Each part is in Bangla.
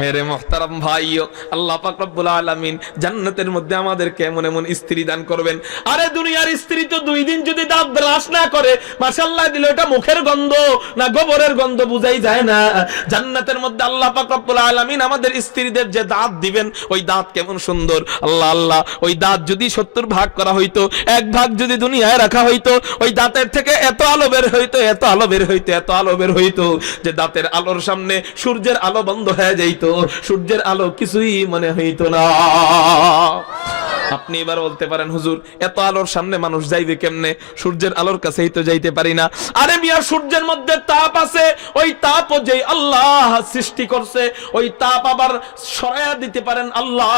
मेरे मोहतरम भाइयों, আল্লাহ পাক রব্বুল আলামিন জান্নাতের মধ্যে আমাদেরকে এমন এমন স্ত্রী দান করবেন। আরে দুনিয়ার স্ত্রী তো 2 দিন যদি দাঁত ব্রাশ না করে, মাশাআল্লাহ দিল, এটা মুখের গন্ধ না গোবরের গন্ধ বুঝাই যায় না। জান্নাতের মধ্যে আল্লাহ পাক রব্বুল আলামিন আমাদের স্ত্রীদের যে দাঁত দিবেন, ওই দাঁত কেমন সুন্দর। আল্লাহ আল্লাহ, ওই দাঁত যদি 70 ভাগ করা হইতো, 1 ভাগ যদি দুনিয়ায় রাখা হইতো, ওই দাঁতের থেকে এত আলো বের হইতো, এত আলো বের হইতো, এত আলো বের হইতো যে দাঁতের আলোর সামনে সূর্যের আলো বন্ধ হয়ে যাইতো, সূর্যের আলো কিছুই মনে হইতো না। আপনি এবার বলতে পারেন, হুজুর এত আলোর সামনে মানুষ যাইবে কেমনে? সূর্যের আলোর কাছেই তো যাইতে পারি না। আরে মিয়া, সূর্যের মধ্যে তাপ আছে, ওই তাপও যে আল্লাহ সৃষ্টি করছে, ওই তাপ আবার সরায়া দিতে পারেন আল্লাহ।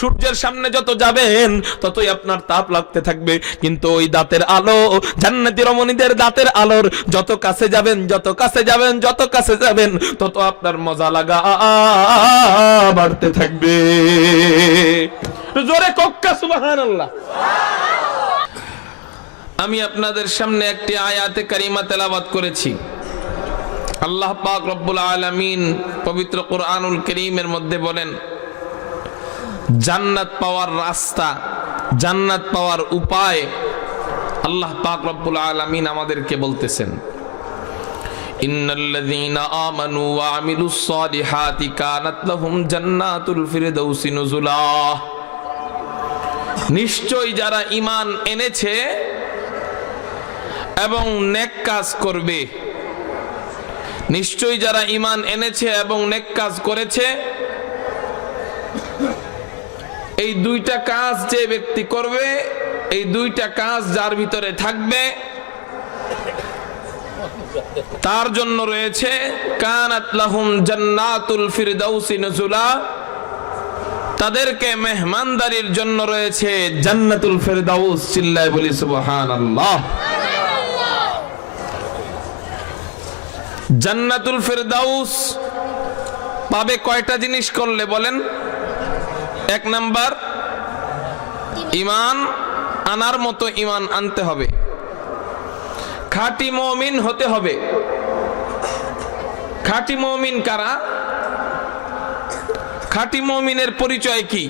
সূর্যের সামনে যত যাবেন ততই আপনার তাপ লাগতে থাকবে, কিন্তু ওই দাঁতের আলো, জান্নাতি রমণীদের দাঁতের আলোর যত কাছে যাবেন, যত কাছে যাবেন, যত কাছে যাবেন, তত আপনার মজা লাগা বাড়তে থাকবে। জোরে কক্কা সুবহানাল্লাহ। আমি আপনাদের সামনে একটি আয়াতে কারিমা তেলাওয়াত করেছি। আল্লাহ পাক রব্বুল আলামিন পবিত্র কোরআনুল কারীমের মধ্যে বলেন, জান্নাত পাওয়ার রাস্তা, জান্নাত পাওয়ার উপায় আল্লাহ পাক রব্বুল আলামিন আমাদেরকে বলতেছেন, ইন্নাল্লাযীনা আমানু ওয়া আমিলুস সালিহাতি কানাত লাহুম জান্নাতুল ফিরদাউসি নুজুলা। নিশ্চয় যারা ঈমান এনেছে এবং নেক কাজ করবে, নিশ্চয় যারা ঈমান এনেছে এবং নেক কাজ করেছে, এই 2টা কাজ যে ব্যক্তি করবে, এই 2টা কাজ যার ভিতরে থাকবে, তার জন্য রয়েছে কানাত লাহুম জান্নাতুল ফিরদাউসি নুজুলা, তাদেরকে মেহমানদারির জন্য রয়েছে জান্নাতুল ফিরদাউস। চিল্লায় বলি সুবহানাল্লাহ। জান্নাতুল ফিরদাউস পাবে কয়টা জিনিস করলে বলেন? 1 নাম্বার, ঈমান আনার মতো ঈমান আনতে হবে, খাঁটি মুমিন হতে হবে। খাঁটি মুমিন কারা? খাঁটি মুমিনের পরিচয় কি?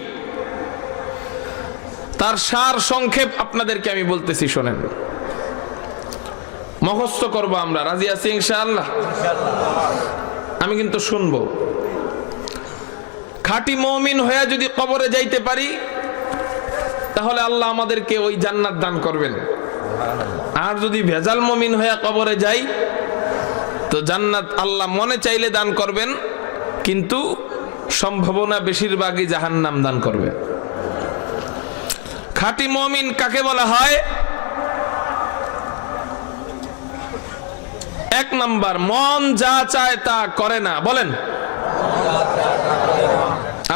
তার সার সংক্ষেপ আপনাদেরকে আমি বলতেছি, শোনেন, মুখস্থ করব আমরা। রাজি আছি ইনশাআল্লাহ? আমি কিন্তু শুনবো। খাঁটি মুমিন হয়ে যদি কবরে যাইতে পারি, তাহলে আল্লাহ আমাদেরকে ওই জান্নাত দান করবেন। আর যদি ভেজাল মুমিন হয়ে কবরে যাই, তো জান্নাত আল্লাহ মনে চাইলে দান করবেন, কিন্তু সম্ভাবনা বেশিরভাগই জাহান্নাম দান করবে। খাঁটি মুমিন কাকে বলা হয়? 1 নাম্বার, মন যা চায় তা করে না। বলেন,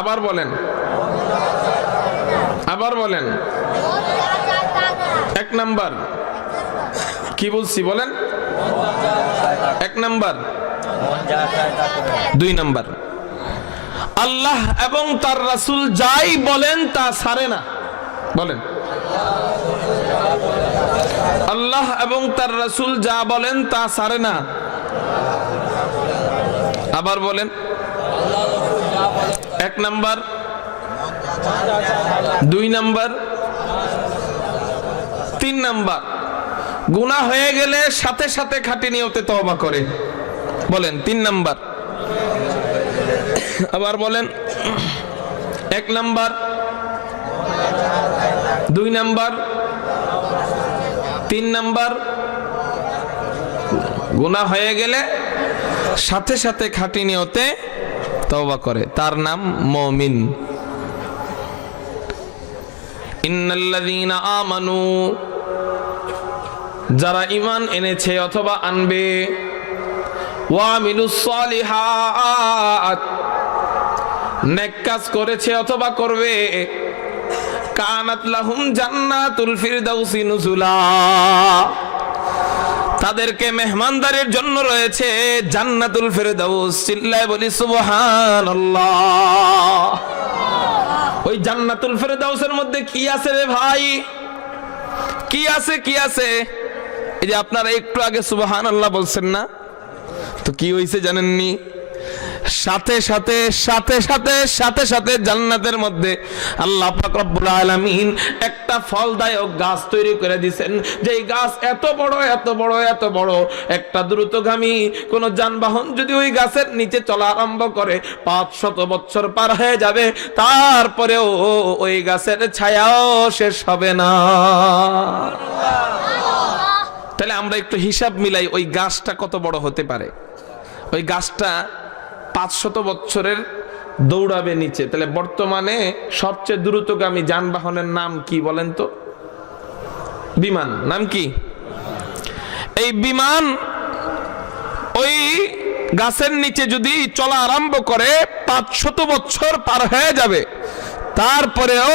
আবার বলেন, আবার বলেন। 1 নাম্বার কি বলছি বলেন? 1 নাম্বার। 2 নাম্বার, আল্লাহ এবং তার রাসূল যাই বলেন তা ছাড়ে না। বলেন, আল্লাহ এবং তার রাসূল যা বলেন তা ছাড়ে না। আবার বলেন, 1 নাম্বার, 2 নাম্বার, 3 নাম্বার, গুনাহ হয়ে গেলে সাথে সাথে খাঁটি নিয়তে তওবা করে। বলেন, 3 নাম্বার। আবার বলেন, 1 নাম্বার, 2 নাম্বার, 3 নাম্বার, গুনাহ হয়ে গেলে সাথে সাথে খাঁটি নিয়তে তওবা করে, তার নাম মুমিন। ইন্নাল্লাযীনা আমানু, যারা ঈমান এনেছে অথবা আনবে, ওয়া আমিলুস সালিহাত, নেক কাজ করেছে অথবা করবে, কানাত লাহুম জান্নাতুল ফিরদাউসি নুজুলা, তাদেরকে মেহমানদারির জন্য রয়েছে জান্নাতুল ফিরদাউস। চিল্লায় বলি সুবহানাল্লাহ। ওই জান্নাতুল ফিরদাউসের মধ্যে কি আছে রে ভাই? কি আছে? কি আছে? এই যে আপনারা একটু আগে সুবহানাল্লাহ বলছেন না, তো কি হইছে জানেননি? সাথে সাথে সাথে সাথে সাথে সাথে জান্নাতের মধ্যে আল্লাহ পাক রব্বুল আলামিন একটা ফলদায়ক গাছ তৈরি করে দিয়েছেন, যেই গাছ এত বড় এত বড় এত বড়, একটা দ্রুতগামী কোন যানবাহন যদি ওই গাছের নিচে চলা আরম্ভ করে 500 বছর পার হয়ে যাবে, তারপরেও ওই গাছের ছায়াও শেষ হবে না। তাহলে আমরা একটু হিসাব মিলাই, ওই গাছটা কত বড় হতে পারে। ওই গাছটা 500 বছরের দৌড়াবে নিচে। তাহলে বর্তমানে সবচেয়ে দ্রুতগামী যানবাহনের নাম কি বলেন তো? বিমান। নাম কি? এই বিমান ওই গাছের নিচে যদি চলা আরম্ভ করে 500 বছর পার হয়ে যাবে, তারপরেও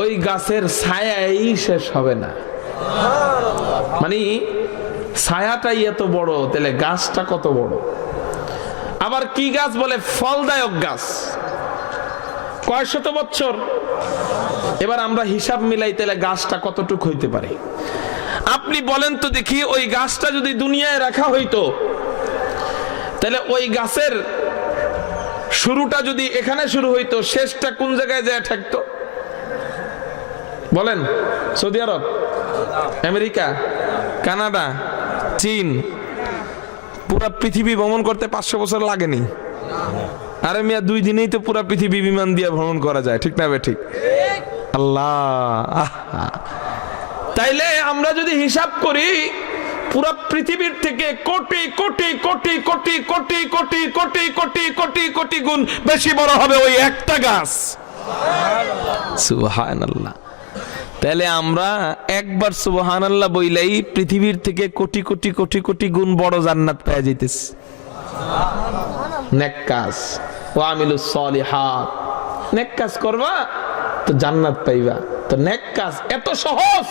ওই গাছের ছায়াই শেষ হবে না। মানে ছায়াটাই এত বড়, তাহলে গাছটা কত বড়। আবার কি গাছ বলে? ফলদায়ক গাছ। কয় শত বছর? এবার আমরা হিসাব মিলাই, তাহলে গাছটা কতটুকু হইতে পারে। আপনি বলেন তো দেখি, ওই গাছটা যদি দুনিয়ায় রাখা হইতো, তাহলে ওই গাছের শুরুটা যদি এখানে শুরু হইতো, শেষটা কোন জায়গায় যায় ঠেকতো বলেন? সৌদি আরব, আমেরিকা, কানাডা, চীন। পুরা পৃথিবী ভ্রমণ করতে 500 বছর লাগেনি। আরে মিয়া, 2 দিনেই তো পুরা পৃথিবী বিমান দিয়ে ভ্রমণ করা যায়, ঠিক না বে ঠিক? আল্লাহ। তাইলে আমরা যদি হিসাব করি, পুরা পৃথিবীর থেকে কোটি কোটি কোটি কোটি কোটি কোটি কোটি কোটি কোটি কোটি গুণ বেশি বড় হবে ওই একটা গাছ। সুবহানাল্লাহ। তাহলে আমরা একবার সুবহানাল্লাহ বইলেই পৃথিবীর থেকে কোটি কোটি কোটি কোটি গুণ বড় জান্নাত পেয়ে যাইতেছে। নেক কাজ, ওয়া আমিলুস সলিহাত, নেক কাজ করবা তো জান্নাত পাইবা। তো নেক কাজ এত সহজ।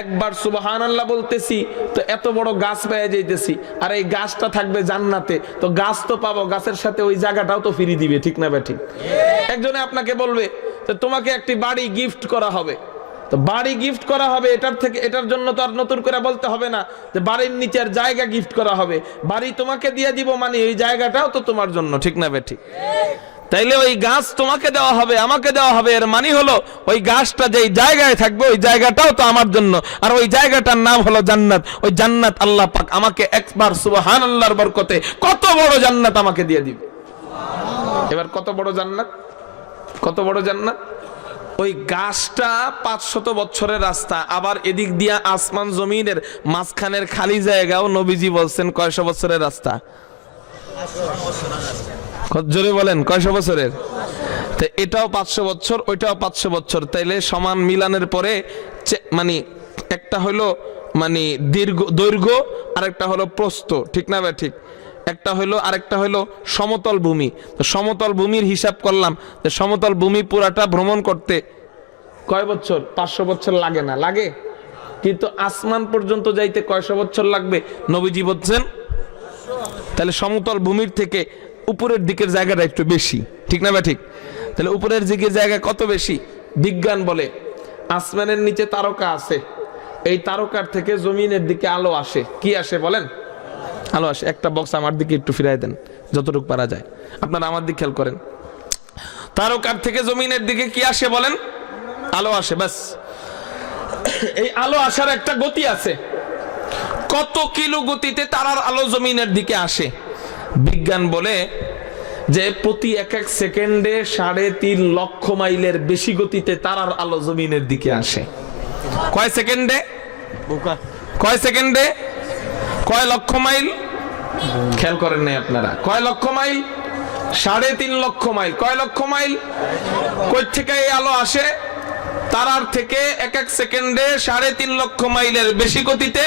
একবার সুবহানাল্লাহ বলতেছি তো এত বড় গাছ পেয়ে যাইতেছি, আর এই গাছটা থাকবে জান্নাতে। তো গাছ তো পাবো, গাছের সাথে ওই জায়গাটাও তো ফিরিয়ে দিবে, ঠিক না বে ঠিক? একজনে আপনাকে বলবে তো তোমাকে একটি বাড়ি গিফট করা হবে, তো বাড়ি গিফট করা হবে, এটার জন্য তো আর নতুন করে বলতে হবে না যে বাড়ির নিচের জায়গা গিফট করা হবে। বাড়ি তোমাকে দিয়ে দিব, মানে ওই জায়গাটাও তো তোমার জন্য, ঠিক না বে ঠিক? তাইলে ওই গাছ তোমাকে দেওয়া হবে, আমাকে দেওয়া হবে, এর মানে হলো ওই গাছটা যেই জায়গায় থাকবে ওই জায়গাটাও তো আমার জন্য, আর ওই জায়গাটার নাম হলো জান্নাত। ওই জান্নাত আল্লাহ পাক আমাকে একবার সুবহানাল্লাহর বরকতে কত বড় জান্নাত আমাকে দিয়ে দিবে। এবার কত বড় জান্নাত, কত বড় জান্নাত। ওই গাছটা 500 বছরের রাস্তা, আবার এদিক দিয়া আসমান জমিনের মাঝখানের খালি জায়গাও নবীজি বলছেন কয়শো বছরের রাস্তা। জোরে বলেন, কয়শো বছরের? তো এটাও 500 বছর, ওইটাও 500 বছর। তাইলে সমান মিলানের পরে মানে একটা হলো মানে দৈর্ঘ্য, আর একটা হলো প্রস্থ, ঠিক না ভাই ঠিক? একটা হলো, আরেকটা হলো সমতল ভূমি। তো সমতল ভূমির হিসাব করলাম যে সমতল ভূমি পুরাটা ভ্রমণ করতে কয় বছর? 500 বছর লাগে না? লাগে। কিন্তু আসমান পর্যন্ত যাইতে কয়শো বছর লাগবে নবীজি বলছেন। তাহলে সমতল ভূমির থেকে উপরের দিকের জায়গাটা একটু বেশি, ঠিক না ভাই ঠিক? তাহলে উপরের দিকের জায়গা কত বেশি? বিজ্ঞান বলে আসমানের নিচে তারকা আছে, এই তারকার থেকে জমিনের দিকে আলো আসে। কি আসে বলেন? আলো আসে। একটা বক্স আমার দিকে একটু ফিরাই দেন যতটুকু পারা যায়, আপনারা আমার দিকে খেয়াল করেন। তারকার থেকে জমিনের দিকে কি আসে বলেন? আলো আসে। বাস, এই আলো আসার একটা গতি আছে। কত কিলো গতিতে তারার আলো জমিনের দিকে আসে? বিজ্ঞান বলে যে প্রতি এক এক সেকেন্ডে 3.5 লক্ষ মাইলের বেশি গতিতে তারার আলো জমিনের দিকে আসে। কয় সেকেন্ডে? কয় সেকেন্ডে? কয় লক্ষ মাইল? খেয়াল করেন নাই আপনারা? কয় লক্ষ মাইল? 3.5 লক্ষ মাইল। কয় লক্ষ মাইল? কই থেকে এই আলো আসে? তারার থেকে এক এক সেকেন্ডে 3.5 লক্ষ মাইলের বেশি গতিতে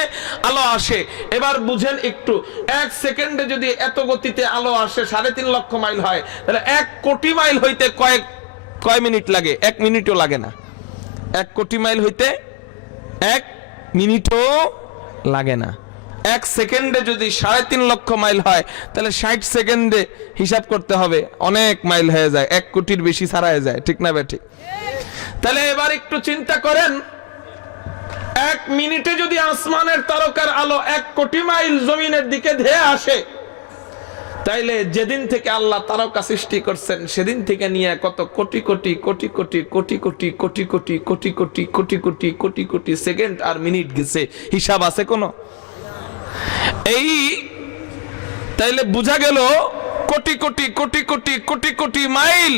আলো আসে। এবার বুঝেন একটু, এক সেকেন্ডে যদি এত গতিতে আলো আসে 3.5 লক্ষ মাইল হয়, তাহলে 1 কোটি মাইল হইতে কয় মিনিট লাগে? 1 মিনিটও লাগে না। 1 কোটি মাইল হইতে 1 মিনিটও লাগে না। 1 সেকেন্ডে যদি 3.5 লক্ষ মাইল হয়, তাহলে 60 সেকেন্ডে হিসাব করতে হবে, অনেক মাইল হয়ে যায়, 1 কোটির বেশি ছাড়ায় যায়, ঠিক না বেঠিক? তাহলে এবার একটু চিন্তা করেন, 1 মিনিটে যদি আসমানের তারকার আলো 1 কোটি মাইল জমিনের দিকে ধেয়ে আসে, তাইলে যেদিন থেকে আল্লাহ তারকা সৃষ্টি করছেন সেদিন থেকে নিয়ে কত কোটি কোটি কোটি কোটি কোটি কোটি কোটি কোটি কোটি কোটি কোটি কোটি কোটি কোটি সেকেন্ড আর মিনিট গেছে, হিসাব আছে কোনো? এই তাইলে বোঝা গেল কোটি কোটি কোটি কোটি কোটি কোটি মাইল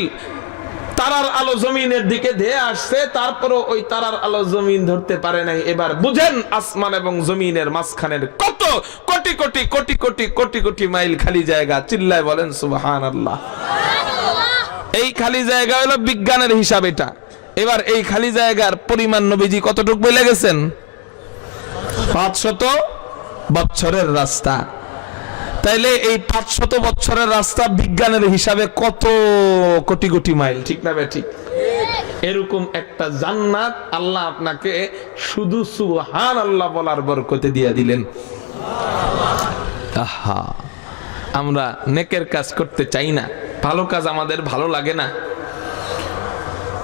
তারার আলো জমিনের দিকে ধেয়ে আসছে, তারপরও ওই তারার আলো জমিন ধরতে পারে নাই। এবার বুঝেন আসমান এবং জমিনের মাঝখানের কত কোটি কোটি কোটি কোটি কোটি কোটি মাইল খালি জায়গা। চিল্লায় বলেন সুবহানাল্লাহ। এই খালি জায়গা হলো বিজ্ঞানের হিসাব এটা। এবার এই খালি জায়গার পরিমাণ নবীজি কতটুকু বলে গেছেন? 500 বছরের রাস্তা। তাইলে এই 500 বছরের রাস্তা বিজ্ঞানের হিসাবে কত কোটি কোটি মাইল, ঠিক না বে ঠিক? এরকম একটা জান্নাত আল্লাহ আপনাকে শুধু সুবহানাল্লাহ বলার বরকতে দিয়ে দিলেন। আহা, আমরা নেকের কাজ করতে চাই না, ভালো কাজ আমাদের ভালো লাগে না।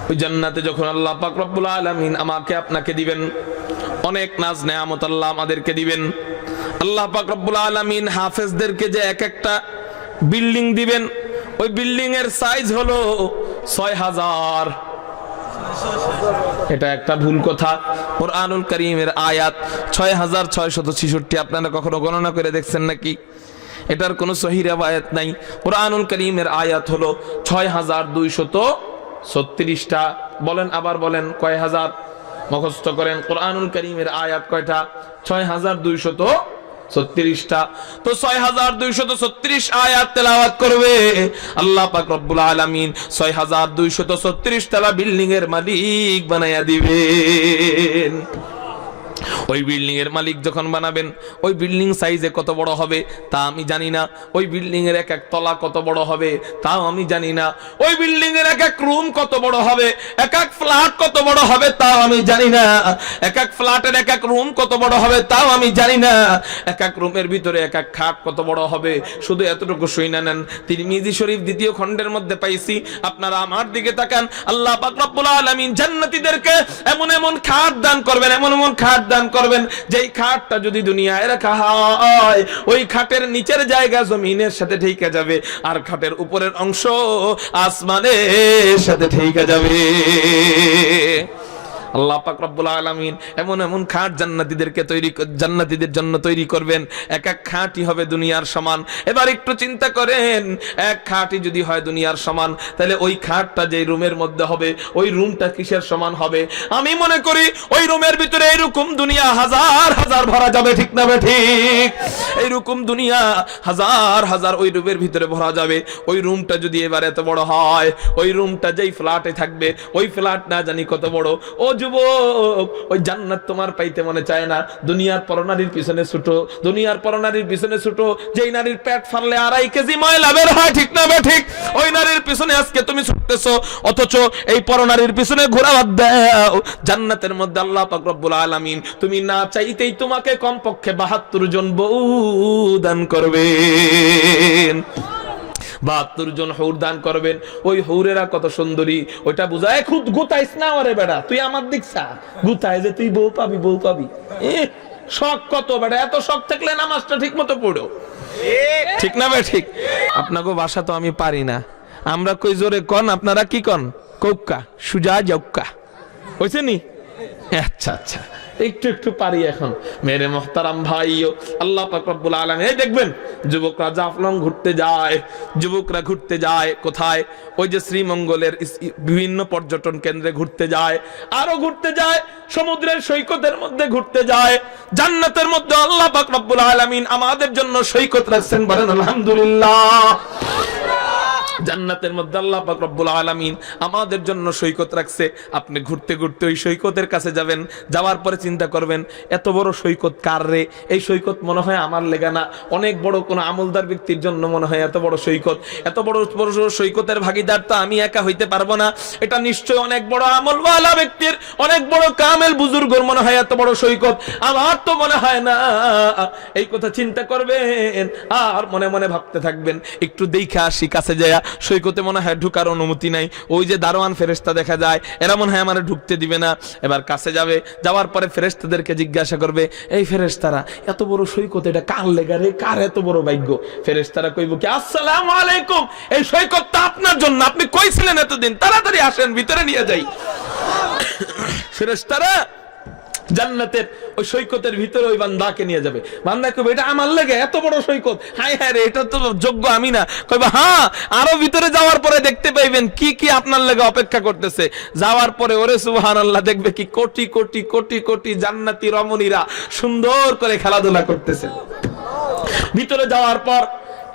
ওই জান্নাতে যখন আল্লাহ পাক রব্বুল আলামিন আমাকে আপনাকে দিবেন, অনেক নাজ নেয়ামত আল্লাহ আমাদেরকে দিবেন। আল্লাহ পাক রব্বুল আলামিন হাফেজদেরকে যে এক একটা বিল্ডিং দিবেন, ওই বিল্ডিং এর সাইজ হলো 6000। এটা একটা ভুল কথা। কুরআনুল কারীমের আয়াত 6666। আপনারা কখনো গণনা করে দেখছেন নাকি? এটার কোনো সহিহ riwayat নাই। কুরআনুল কারীমের আয়াত হলো 6236টা। বলেন, আবার বলেন, কয় হাজার? মুখস্থ করেন। কুরআনুল কারীমের আয়াত কয়টা? 6236টা। তো 6236 আয়াত তেলাওয়াত করবে আল্লাহ পাক রব্বুল আলামিন 6236 তলা বিল্ডিং এর মালিক বানায়া দিবেন। ওই বিল্ডিং এর মালিক যখন বানাবেন, ওই বিল্ডিং সাইজে কত বড় হবে তা আমি জানি না। ওই বিল্ডিং এর এক এক তলা কত বড় হবে তাও আমি জানি না। ওই বিল্ডিং এর এক এক রুম কত বড় হবে, এক এক ফ্ল্যাট কত বড় হবে তাও আমি জানি না। এক এক ফ্ল্যাটের এক এক রুম কত বড় হবে তাও আমি জানি না। এক এক রুমের ভিতরে এক এক খাট কত বড় হবে, শুধু এতটুকু শুইনা নেন। তিরমিজি শরীফ 2য় খণ্ডের মধ্যে পাইছি। আপনারা আমার দিকে তাকান। আল্লাহ পাক রব্বুল আলামিন জান্নাতীদেরকে এমন এমন খাট দান করবেন, এমন এমন খাট দান করবেন, যেই খাটটা যদি দুনিয়ায় রাখা হয় ওই খাটের নিচের জায়গা জমিনের সাথে ঠেকে যাবে, আর খাটের উপরের অংশ আসমানের সাথে ঠেকে যাবে। আল্লাহ পাক রব্বুল আলামিন এমন এমন খাট জান্নাতীদের জন্য তৈরি করবেন, এক এক খাটই হবে দুনিয়ার সমান। এবার একটু চিন্তা করেন, এক খাটই যদি হয় দুনিয়ার সমান, তাহলে ওই খাটটা যে রুমের মধ্যে হবে ওই রুমটা কিসের সমান হবে? আমি মনে করি ওই রুমের ভিতরে এরকম দুনিয়া হাজার হাজার ভরা যাবে, ঠিক না ঠিক? এইরকম দুনিয়া হাজার হাজার ওই রুমের ভিতরে ভরা যাবে। ওই রুমটা যদি এবার এত বড় হয়, ওই রুমটা যেই ফ্ল্যাটে থাকবে ওই ফ্ল্যাট না জানি কত বড়। ও যুবক, ওই জান্নাত তোমার পাইতে মনে চায় না। দুনিয়ার পরনারীর পিছনে ছুটো, দুনিয়ার পরনারীর পিছনে ছুটো, যেই নারীর পেট ফাললে 2.5 কেজি ময়লা বের হয়, ঠিক না ঠিক? ওই নারীর পিছনে আজকে তুমি ছুটতেছো, অথচ এই পরনারীর পিছনে ঘোরা বাদ দাও। জান্নাতের মধ্যে আল্লাহ পাক রব্বুল আলামিন তুমি না চাইতেই তোমাকে কমপক্ষে 72 জন বউ দান করবেন। 72 জন হৌর দান করবেন। ওই হৌরেরা কত সুন্দরী, ওইটা বুঝায়। খুদ গুতাইস না ওরে বেড়া, তুই আমার দিকছা গুতায় যে তুই বউ পাবি, বউ পাবি। শখ কত বেড়া, এত শখ থাকলে নামাজটা ঠিক মতো পড়ো, ঠিক না ভাই ঠিক? আপনাকে ভাষা তো আমি পারি না, আমরা কই জোরে কন, আপনারা কি কন? কৌকা সুজা জৌকা হইছে নি? আচ্ছা আচ্ছা, একটু একটু পারি এখন। মেরে মোহতারাম ভাইও, আল্লাহ পাক রব্বুল আলামিন এই দেখবেন যুবকরা জাফলং ঘুরতে যায়, যুবকরা ঘুরতে যায় কোথায়? ওই যে শ্রীমঙ্গলের বিভিন্ন পর্যটন কেন্দ্রে ঘুরতে যায়, আরো ঘুরতে যায় সমুদ্রের সৈকতের মধ্যে ঘুরতে যায়। জান্নাতের মধ্যে আল্লাহ পাক রব্বুল আলামিন আমাদের জন্য সৈকত রাখছেন, বলেন আলহামদুলিল্লাহ। জান্নাতের মধ্যে আল্লাহ পাক রব্বুল আলামিন আমাদের জন্য সৈকত রাখছে। আপনি ঘুরতে ঘুরতে ওই সৈকতের কাছে যাবেন, যাওয়ার পরে চিন্তা করবেন এত বড় সৈকত কার রে? এই সৈকত মনে হয় আমার লেগা না, অনেক বড় কোন আমলদার ব্যক্তির জন্য মনে হয় এত বড় সৈকত। এত বড় বড় সৈকতের ভাগীদার তো আমি একা হইতে পারবো না, এটা নিশ্চয় অনেক বড় আমলওয়ালা ব্যক্তির, অনেক বড় কামেল বুজুর্গর মনে হয় এত বড় সৈকত, আমার তো মনে হয় না। এই কথা চিন্তা করবেন আর মনে মনে ভাবতে থাকবেন, একটু দেখে আসি কাছে যায় সৈকতে মনে হয় ঢুকার অনুমতি নাই, ওই যে দারোয়ান ফেরেশতা দেখা যায়, এরা মনে হয় আমারে ঢুকতে দিবে না। এবার কাছে যাবে, যাওয়ার পরে ফেরেশতাদেরকে জিজ্ঞাসা করবে, এই ফেরেশতারা এত বড় সৈকত এটা কার লেগা রে, কার এত বড় ভাগ্য? ফেরেশতারা কইব কি, আসসালামু আলাইকুম, এই সৈকতটা আপনার জন্য, আপনি কই ছিলেন এতদিন, তাড়াতাড়ি আসেন, ভিতরে নিয়ে যাই। ফেরেশতারা জান্নাতের ওই সৈকতের ভিতরে ওই বান্দাকে নিয়ে যাবে। বান্দা কইবে, এটা আমার লাগে এত বড় সৈকত, হায় হায় রে, এটা তো যোগ্য আমি না। কইবে, হ্যাঁ, আরো ভিতরে যাওয়ার পরে দেখতে পাইবেন কি কি আপনার লাগে অপেক্ষা করতেছে। যাওয়ার পরে ওরে সুবহানাল্লাহ, দেখবে কি কোটি কোটি কোটি কোটি জান্নাতি রমণীরা সুন্দর করে খেলাধুলা করতেছে। ভিতরে যাওয়ার পর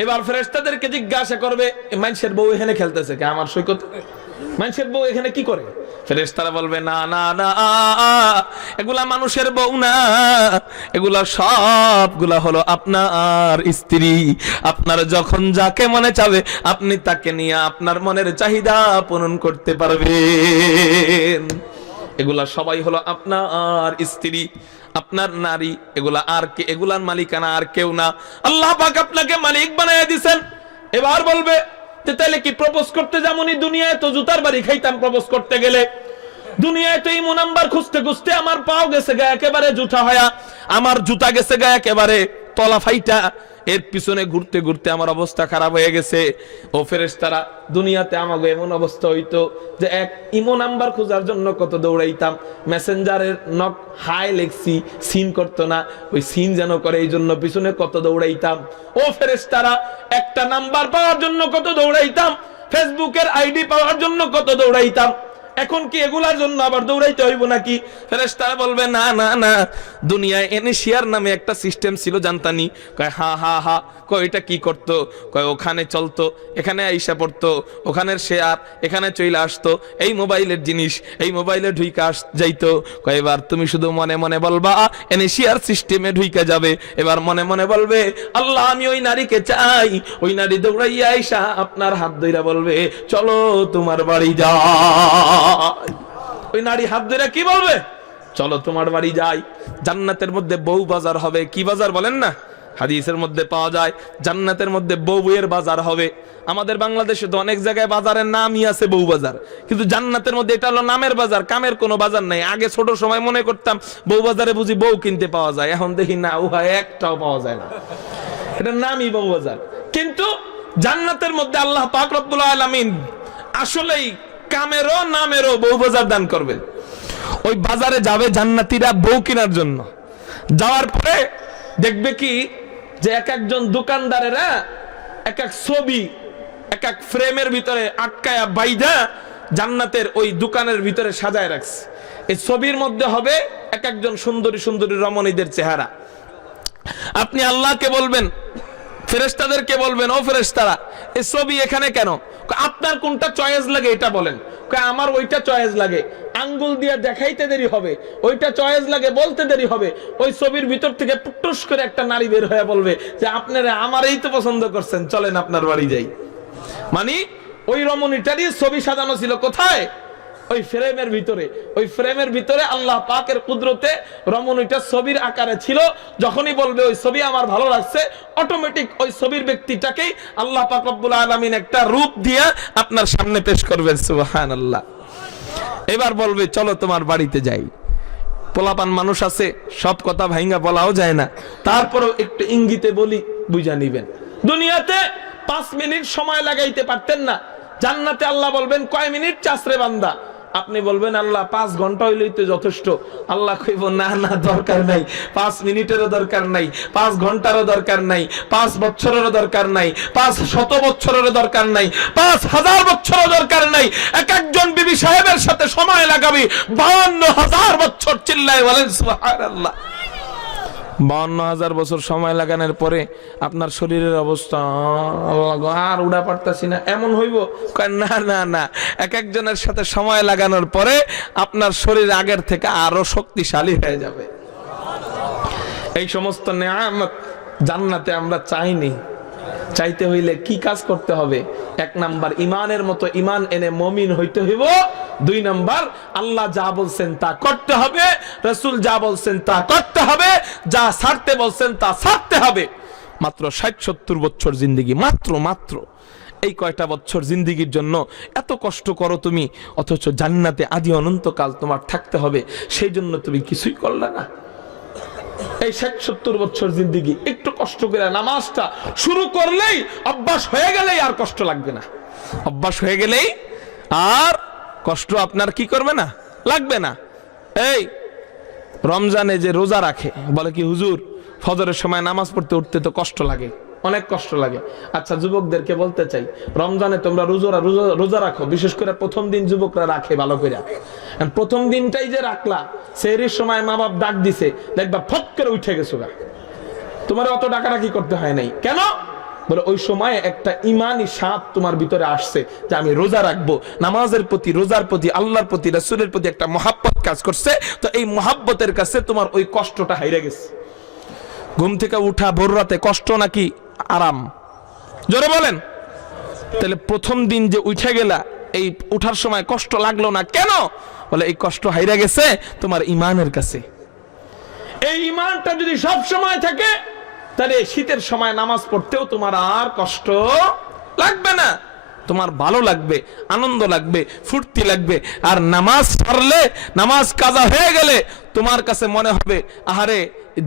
এবার ফেরেশতাদেরকে জিজ্ঞাসা করবে, মানুষের বউ এখানে খেলতেছে কে, আমার সৈকত, মানুষের বউ এখানে কি করে? ফেরেশতারা বলবে, না না না, এগুলা মানুষের বউ না, এগুলা সবগুলা হলো আপনার স্ত্রী। আপনার যখন যাকে মনে চাবে আপনি তাকে নিয়ে আপনার মনের চাহিদা পূরণ করতে পারবেন। এগুলা সবাই হলো আপনার স্ত্রী, আপনার নারী, এগুলা আর কে, এগুলার মালিকানা আর কেউ না, আল্লাহ পাক আপনাকে মালিক বানায় দিবেন। এবার বলবে, তাহলে কি প্রপোজ করতে যেমনই দুনিয়ায় তো জুতার বাড়ি খাইতাম, প্রপোজ করতে গেলে দুনিয়ায় তো ইমো নাম্বার খুঁজতে খুঁজতে আমার পাও গেছে গা একেবারে জুতা হয়া, আমার জুতা গেছে গা একেবারে তলা ফাইটা, এর পিছনে ঘুরতে ঘুরতে আমার অবস্থা খারাপ হয়ে গেছে। ও ফেরেশতারা, দুনিয়াতে আমাকে এমন অবস্থা হইতো যে এক ইমো নাম্বার খোঁজার জন্য কত দৌড়াইতাম, মেসেঞ্জারের নক হাই লেখছি, সিন করতো না, ওই সিন যেন করে এই জন্য পিছনে কত দৌড়াইতাম। ও ফেরেশতারা, একটা নাম্বার পাওয়ার জন্য কত দৌড়াইতাম, ফেসবুকের আইডি পাওয়ার জন্য কত দৌড়াইতাম, এখন কি এগুলার জন্য আবার দৌড়াইতে হইব নাকি? ফেরেশতারা বলবে, না না না, দুনিয়ায় এনএসিআর নামে একটা সিস্টেম ছিল, জানতানি? কয়, হা হা হা। কয়, এটা কি করতো? কয়, ওখানে চলতো, এখানে আইসা পড়তো, ওখানের শেয়ার এখানে চলে আসতো, এই মোবাইলের জিনিস এই মোবাইলে ঢুইকা যাইতো। কয়, এবার তুমি শুধু মনে মনে বলবা এনএসিআর সিস্টেমে ঢুইকা যাবে, এবার মনে মনে বলবে, আল্লাহ আমি ওই নারীকে চাই। ওই নারী দৌড়াইয়া আইসা আপনার হাত ধইরা বলবে, চলো তোমার বাড়ি যাও। ওই নারী হাত ধরে কি বলবে? চলো তোমার বাড়ি যাই। জান্নাতের মধ্যে বউ বাজার হবে। কি বাজার বলেন না? হাদিসের মধ্যে পাওয়া যায় জান্নাতের মধ্যে বউ বউয়ের বাজার হবে। আমাদের বাংলাদেশে তো অনেক জায়গায় বাজারের নামই আছে বউ বাজার, কিন্তু জান্নাতের মধ্যে এটা হলো নামের বাজার, কামের কোনো বাজার নাই। আগে ছোট সময় মনে করতাম বউ বাজারে বুঝি বউ কিনতে পাওয়া যায়, এখন দেখি না, উহা একটাও পাওয়া যায় না, এটার নামই বউ বাজার। কিন্তু জান্নাতের মধ্যে আল্লাহ পাক রব্বুল আলামিন আসলেই কামেরও নামেরও বউ বাজার দান করবেন। ওই বাজারে যাবে জান্নাতীরা বউ কেনার জন্য। যাওয়ার পরে দেখবে কি যে এক একজন দোকানদারেরা এক এক ছবি এক এক ফ্রেমের ভিতরে আটকায়া বাইধা জান্নাতের ওই দোকানের ভিতরে সাজায় রাখছে। এই ছবির মধ্যে হবে এক একজন সুন্দরী সুন্দরী রমণীদের চেহারা। আপনি আল্লাহকে বলবেন, ফেরেশতাদেরকে বলবেন, ও ফেরেশতারা এই ছবি এখানে কেন? আপনার কোনটা চয়েস লাগে এটা বলেন। আমার ওইটা চয়েস লাগে, আঙ্গুল দিয়ে দেখাইতে দেরি হবে, ওইটা চয়েস লাগে বলতে দেরি হবে। ওই ছবির ভিতর থেকে পুটুস করে একটা নারী বের হয়ে বলবে যে আপনারা আমার এই তো পছন্দ করছেন, চলেন আপনার বাড়ি যাই। মানে ওই রমণীটারই ছবি সাজানো ছিল কোথায়? ওই ফ্রেমের ভিতরে। ওই ফ্রেমের ভিতরে আল্লাহ পাকের কুদরতে রমণীটা ছবির আকারে ছিল। যখনই বলবে ওই ছবি আমার ভালো লাগছে, অটোমেটিক ওই ছবির ব্যক্তিটাকেই আল্লাহ পাক রব্বুল আলামিন একটা রূপ দিয়ে আপনার সামনে পেশ করবেন। সুবহানাল্লাহ। এবার বলবে চলো তোমার বাড়িতে যাই। পোলাপান মানুষ আছে, সব কথা ভাইঙ্গা বলাও যায় না, তারপরেও একটু ইঙ্গিতে বলি, বুঝা নিবেন। দুনিয়াতে 5 মিনিট সময় লাগাইতে পারতেন না, জান্নাতে আল্লাহ বলবেন কয় মিনিট চাসরে বান্দা? আপনি বলবেন আল্লাহ 5 ঘন্টা হইলেই তো যথেষ্ট। আল্লাহ কইব না না, দরকার নাই, 5 মিনিটেরও দরকার নাই, 5 ঘন্টারও দরকার নাই, 5 বছরেরও দরকার নাই, 500 বছরেরও দরকার নাই, 5000 বছরেরও দরকার নাই। এক একজন বিবি সাহেবের সাথে সময় লাগাবি 52000 বছর। চিল্লায় বলেন সুবহানাল্লাহ। 52000 বছর সময় লাগানোর পরে আপনার শরীরের অবস্থা আর উড়া পারতাছি না এমন হইব? না না না, এক একজনের সাথে সময় লাগানোর পরে আপনার শরীর আগের থেকে আরো শক্তিশালী হয়ে যাবে। এই সমস্ত নেয়ামত জান্নাতে আমরা চাইনি। চাইতে হইলে কি কাজ করতে হবে? 1 নাম্বার ইমানের মতো ইমান এনে মুমিন হইতে হইব। 2 নাম্বার আল্লাহ যা বলছেন তা করতে হবে, রাসূল যা বলছেন তা করতে হবে, যা ছাড়তে বলছেন তা ছাড়তে হবে। মাত্র 60-70 বছর জিন্দেগি, মাত্র এই কয়টা বছর জিন্দিগির জন্য এত কষ্ট করো তুমি, অথচ জান্নাতে আদি অনন্তকাল তোমার থাকতে হবে, সেই জন্য তুমি কিছুই করলে না। এই 60-70 বছর জিন্দিগি একটু কষ্ট করে নামাজটা শুরু করলেই, অভ্যাস হয়ে গেলেই আর কষ্ট লাগবে না। অভ্যাস হয়ে গেলেই আর কষ্ট আপনার কি করবে না, লাগবে না। এই রমজানে যে রোজা রাখে বলে কি হুজুর ফজরের সময় নামাজ পড়তে উঠতে তো কষ্ট লাগে, অনেক কষ্ট লাগে। আচ্ছা যুবকদেরকে বলতে চাই, রমজানে তোমরা রোজা রাখো, বিশেষ করে প্রথম দিন যুবকরা রাখে ভালো করে। প্রথম দিনটাই যে রাখলা, সেহরির সময় মা বাপ ডাক দিছে, দেখবা ফট করে উঠে গেছো গা, তোমার অত ডাকাডাকি করতে হয় নাই। কেন? বলে ওই সময় একটা ইমানি স্বাদ তোমার ভিতরে আসছে যে আমি রোজা রাখবো, নামাজের প্রতি, রোজার প্রতি, আল্লাহর প্রতি, রাসূলের প্রতি একটা মহাব্বত কাজ করছে। তো এই মহাব্বতের কাছে তোমার ওই কষ্টটা হাইরে গেছে। ঘুম থেকে উঠা ভোর রাতে কষ্ট নাকি আরাম? জোরে বলেন। তাহলে প্রথম দিন যে উঠে গেলা, এই উঠার সময় কষ্ট লাগলো না কেন? বলে এই কষ্ট হাইরা গেছে তোমার ইমানের কাছে। এই ইমানটা যদি সব সময় থাকে, তাহলে শীতের সময় নামাজ পড়তেও তোমার আর কষ্ট লাগবে না, তোমার ভালো লাগবে, আনন্দ লাগবে, ফুর্তি লাগবে। আর নামাজ ছাড়লে, নামাজ কাজা হয়ে গেলে তোমার কাছে মনে হবে আহারে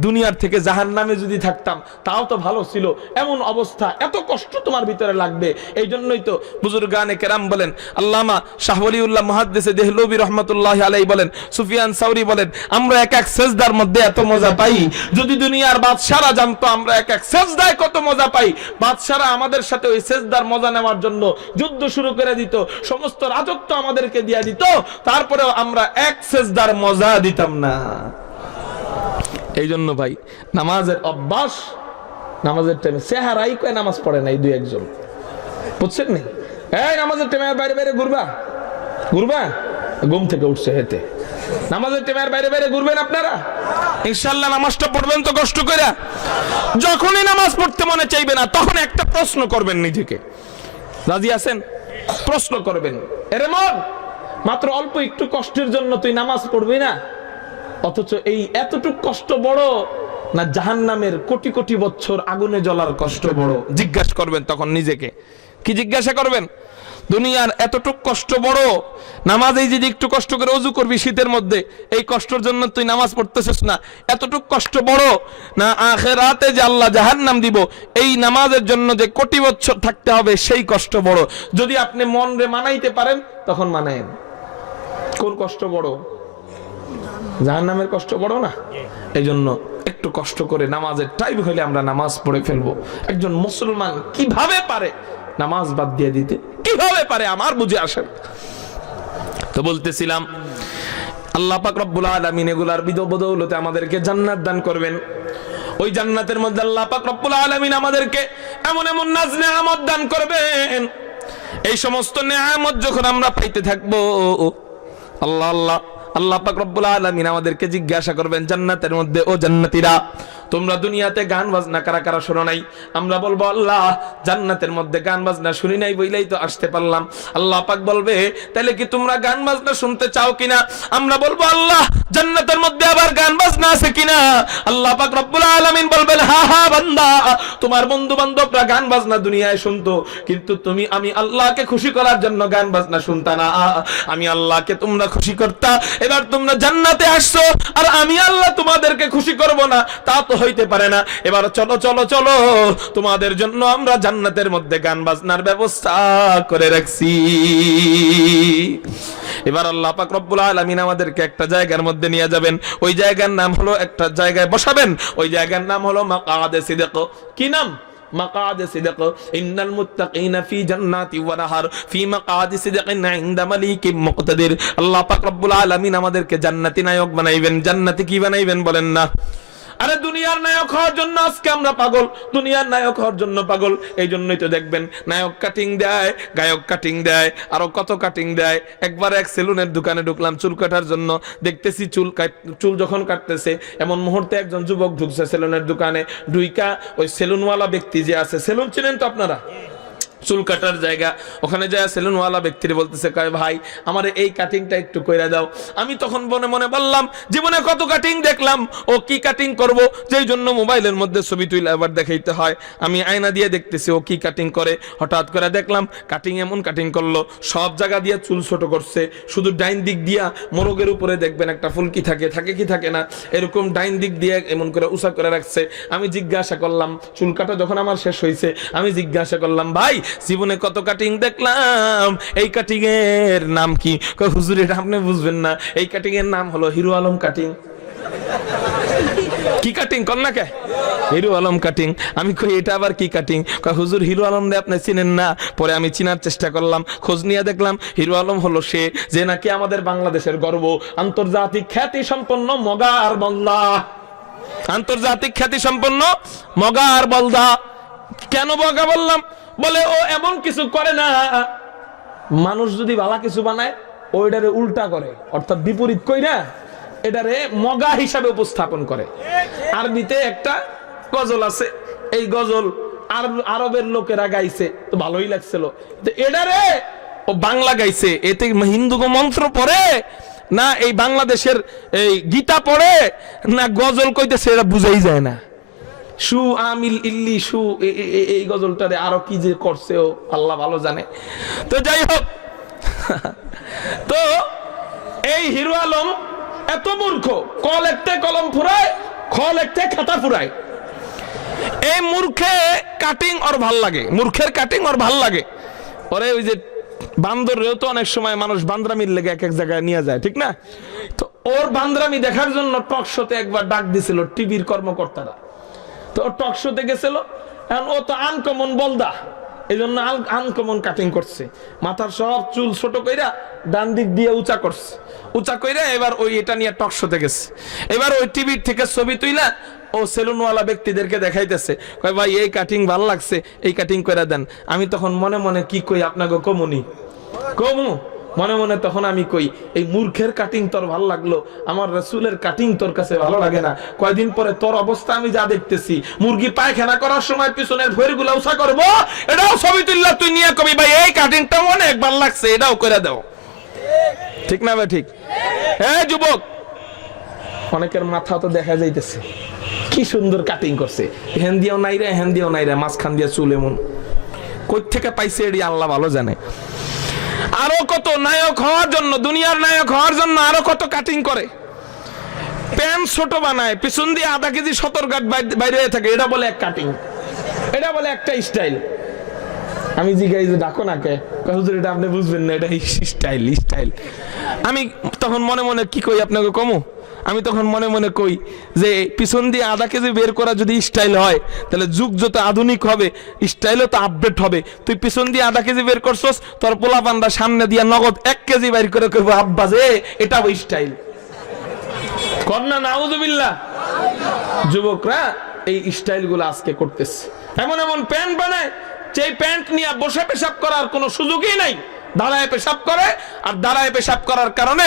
দুনিয়ার থেকে জাহান্নামে যদি থাকতাম তাও তো ভালো ছিল, এমন অবস্থা, এত কষ্ট তোমার ভিতরে লাগবে। এই জন্যই তো বুজুর্গানে কেরাম বলেন, আল্লামা শাহ ওলিউল্লাহ মুহাদ্দিস দেহলভী রাহমাতুল্লাহি আলাইহি বলেন, সুফিয়ান সাউরি বলেন, আমরা এক এক সেজদার মধ্যে এত মজা পাই, যদি দুনিয়ার বাদশারা জানতো আমরা এক এক সেজদায় কত মজা পাই, বাদশারা আমাদের সাথে ওই সেজদার মজা নেওয়ার জন্য যুদ্ধ শুরু করে দিত, সমস্ত রাজত্ব আমাদেরকে দিয়ে দিত, তারপরেও আমরা এক সেজদার মজা দিতাম না। এই জন্য ভাই নামাজের অভ্যাস, নামাজের টাইমে চেহারাই কয় নামাজ পড়ে নাই দুই একজন, বুঝছেন নি? এই নামাজের টাইমে বাইরে বাইরে ঘুরবা, ঘুম থেকে উঠছে হেতে, নামাজের টাইমে বাইরে বাইরে ঘুরবেন আপনারা? ইনশাআল্লাহ নামাজটা পড়বেন তো কষ্ট করে। যখনই নামাজ পড়তে মনে চাইবে না, তখন একটা প্রশ্ন করবেন নিজেকে, রাজি আছেন? প্রশ্ন করবেন, এরে মন, মাত্র অল্প একটু কষ্টের জন্য তুই নামাজ পড়বি না, অথচ এই এতটুক কষ্ট বড় না জাহান্নামের কোটি কোটি বছর আগুনে জ্বলার কষ্ট বড়? জিজ্ঞাসা করবেন তখন নিজেকে। কি জিজ্ঞাসা করবেন? দুনিয়ার এতটুক কষ্ট বড়, নামাজ এই যে একটু কষ্ট করে ওযু করবি শীতের মধ্যে, এই কষ্টের জন্য তুই নামাজ পড়তেছিস না, এতটুক কষ্ট বড় না আখিরাতে যে আল্লাহ জাহান্নাম দিব এই নামাজের জন্য যে কোটি বছর থাকতে হবে সেই কষ্ট বড়? যদি আপনি মন রে মানাইতে পারেন তখন মানায়েন। কোন কষ্ট বড়? জাহান্নামের কষ্ট বড় না? এই জন্য একটু কষ্ট করে নামাজের টাইম হলে আমরা নামাজ পড়ে ফেলবো। একজন মুসলমান কিভাবে পারে নামাজ বাদ দিয়ে দিতে? কিভাবে পারে আমার বুঝে আসে। তো বলতেছিলাম আল্লাহ পাক রব্বুল আলামিন এগুলার বদৌলতে আমাদেরকে জান্নাত দান করবেন। ওই জান্নাতের মধ্যে আল্লাহ পাক রব্বুল আলামিন আমাদেরকে এমন এমন নাজ নেয়ামত দান করবেন, এই সমস্ত নেয়ামত যখন আমরা পাইতে থাকবো, আল্লাহ আল্লাহ আল্লাহ পাক রব্বুল আলামিন আমাদেরকে জিজ্ঞাসা করবেন জান্নাতের মধ্যে, ও জান্নাতীরা তোমরা দুনিয়াতে গান বাজনা কারা কারা শোনো নাই? আমরা বলবো আল্লাহ জান্নাতের মধ্যে গান বাজনা শুনি নাই বইলেই তো আসতে পারলাম। আল্লাহ পাক বলবে তাহলে কি তোমরা গান বাজনা শুনতে চাও কিনা? আমরা বলবো আল্লাহ জান্নাতের মধ্যে আবার গান বাজনা আছে কিনা? আল্লাহ পাক রব্বুল আলামিন বলবেন হা হা বান্দা, তোমার বন্ধু বান্ধবরা গান বাজনা দুনিয়ায় শুনতো, কিন্তু তুমি আমি আল্লাহকে খুশি করার জন্য গান বাজনা শুনতা না, আমি আল্লাহকে তোমরা খুশি করতা। এবার তোমরা জান্নাতে আসছো আর আমি আল্লাহ তোমাদেরকে খুশি করব না, তা তো হইতে পারে না। এবার চলো চলো চলো, তোমাদের জন্য আমরা জান্নাতের মধ্যে গান বাজনার ব্যবস্থা করে রাখছি। এবার আল্লাহ পাক রব্বুল আলামিন আমাদেরকে একটা জায়গার মধ্যে নিয়ে যাবেন, ওই জায়গার নাম হলো, একটা জায়গায় বসাবেন, ওই জায়গার নাম হলো মাকাদে সিদক। কি নাম? মাকাদ সিদক। ইন্নাল মুত্তাকিনা ফি জান্নাতি ওয়া নাহার ফি মাকাদ সিদকিন ইনদা মালিকিম মুকতাদির। আল্লাহ পাক রব্বুল আলামিন আমাদেরকে জান্নাতি নায়ক বানাইবেন। জান্নাতি কি বানাইবেন বলেন না? আরে দুনিয়ার নায়ক হওয়ার জন্য আজকে আমরা পাগল, দুনিয়ার নায়ক হওয়ার জন্য পাগল। এই জন্যই তো দেখবেন নায়ক কাটিং দেয়, গায়ক কাটিং দেয়, আরো কত কাটিং দেয়। একবার এক সেলুনের দোকানে ঢুকলাম চুল কাটার জন্য, দেখতেছি চুল যখন কাটতেছে এমন মুহূর্তে একজন যুবক ঢুকছে সেলুনের দোকানে। ঢুইকা ওই সেলুনওয়ালা ব্যক্তি যে আছে, সেলুন চিনেন তো আপনারা, চুল কাটার জায়গা, ওখানে যায় সেলুনওয়ালা ব্যক্তির বলতেছে, কয় ভাই আমার এই কাটিংটা একটু কইরা দাও। আমি তখন মনে মনে বললাম, জীবনে কত কাটিং দেখলাম, ও কি কাটিং করব, যেই জন্য মোবাইলের মধ্যে ছবি তুলে আবার দেখাইতে হয়। আমি আয়না দিয়ে দেখতেছি ও কি কাটিং করে। হঠাৎ করে দেখলাম কাটিং এমন কাটিং করলো, সব জায়গা দিয়ে চুল ছোট করছে, শুধু ডাইন দিক দিয়া মোরগের উপরে দেখবেন একটা ফুলকি থাকে, থাকে কি থাকে না, এরকম ডাইন দিক দিয়ে এমন করে উঁচা করে রাখছে। আমি জিজ্ঞাসা করলাম, চুল কাটা যখন আমার শেষ হয়েছে, আমি জিজ্ঞাসা করলাম, ভাই জীবনে কত কাটিং দেখলাম, এই কাটিং এর নাম কি? হুজুর এটা আপনি বুঝবেন না, এই কাটিং এর নাম হলো হিরো আলম কাটিং। কি কাটিং কর না কে? Hero Alam cutting. আমি কই এটা আবার কি কাটিং? হুজুর হিরো আলম রে আপনি চিনেন না? পরে আমি চিনার চেষ্টা করলাম, খোঁজ নিয়ে দেখলাম হিরো আলম হলো সে যে নাকি আমাদের বাংলাদেশের গর্ব, আন্তর্জাতিক খ্যাতি সম্পন্ন মগা আর বলদা, আন্তর্জাতিক খ্যাতি সম্পন্ন মগা আর বলদা। কেন মগা বললাম? বলে ও এমন কিছু করে না, মানুষ যদি ভালো কিছু বানায় ওইটারে উল্টা করে, অর্থাৎ বিপরীত কইরা এটারে মগা হিসাবে উপস্থাপন করে। আরবিতে একটা গজল আছে, এই গজল আরবের লোকেরা গাইছে, তো ভালোই লাগছিল, তো এটারে ও বাংলা গাইছে। এতে হিন্দু মন্ত্র পড়ে না, এই বাংলাদেশের এই গীতা পড়ে না, গজল কইতেছে, এরা বুঝাই যায় না। সু আমিল ইল্লি সু, এই গজলটারে আরো কি যে করছে ও আল্লাহ ভালো জানে। তো যাই হোক, তো এই হিরো আলম এত মূর্খ, ক লিখতে কলম ফুরায়, খ লিখতে খাতা ফুরায়। এই মূর্খে কাটিং ওর ভাল লাগে, মূর্খের কাটিং ওর ভাল লাগে। ওরে ওই যে বান্দরেও তো অনেক সময় মানুষ বান্দরামির লেগে এক এক জায়গায় নিয়ে যায়, ঠিক না? তো ওর বান্দরামি দেখার জন্য টক শোতে একবার ডাক দিছিল টিভির কর্মকর্তারা। তো টক শোতে গেছিল, এখন ও তো আনকমন বলদা, এই জন্য আনকমন কাটিং করছে, মাথার সব চুল ছোট কইরা ডান দিক দিয়ে উঁচা করছে, উঁচা কইরা এবার ওই এটা নিয়ে টক শোতে গেছে। এবার ওই টিভির থেকে ছবি তুইলা ও সেলুনওয়ালা ব্যক্তিদেরকে দেখাইতেছে, কয় ভাই এই কাটিং ভালো লাগছে, এই কাটিং করে দেন। আমি তখন মনে মনে কি কই, আপনাকে কমুনি কমু মনে মনে তখন আমি কই, এই মূর্খের কাটিং তোর ভালো লাগলো, আমার রাসূলের কাটিং তোর কাছে ভালো লাগে না। কয়দিন পরে তোর অবস্থা আমি যা দেখতেছি, মুরগি পায়খানা করার সময় পিছনের ভয়েরগুলো উঁচা করবো, এটাও ছবি তুললা তুই নিয়ে কবি ভাই এই কাটিংটা অনেক ভালো লাগছে, এটাও করে দাও। ঠিক না ভাই? ঠিক। হ্যাঁ যুবক, অনেকের মাথা তো দেখা যাইতেছে কি সুন্দর কাটিং করছে, হ্যান দিয়েও নাই রে, হ্যান দিয়েও নাই রে, মাঝখান দিয়ে চুল এমন কই থেকে পাইছে এটি আল্লাহ ভালো জানে। আরো কত নায়ক হওয়ার জন্য, দুনিয়ার নায়ক হওয়ার জন্য আরো কত কাটিং করে, প্যান্ট ছোট বানায়, পিছন দিয়ে আধা কেজি সতর্কাট বাইরে হয়ে থাকে, এটা বলে এক কাটিং, এটা বলে একটা স্টাইল। আমি জিজ্ঞাসা যে ডাকো না কে? হুজুর এটা আপনি বুঝবেন না, এটা স্টাইল স্টাইল। আমি তখন মনে মনে কি কই আপনাকে কমু, আমি তখন মনে মনে কই যে পিছন দিয়ে আধা কেজি বের করা যদি স্টাইল হয়, তাহলে যুগ যত আধুনিক হবে স্টাইলও তো আপডেট হবে। তুই পিছন দিয়ে আধা কেজি বের করছস, তোর পোলা পান্ডা সামনে দিয়ে নগদ 1 কেজি বের করে কইবো আব্বা যে এটা ওই স্টাইল। কন্যা নাউযুবিল্লাহ। যুবকরা এই স্টাইল গুলো আজকে করতেছে, এমন এমন প্যান্ট বানায় যে প্যান্ট নিয়ে বসে পেশাব করার কোনো সুযোগই নাই, দাঁড়ায় পেশাব করে। আর দাঁড়ায় পেশাব করার কারণে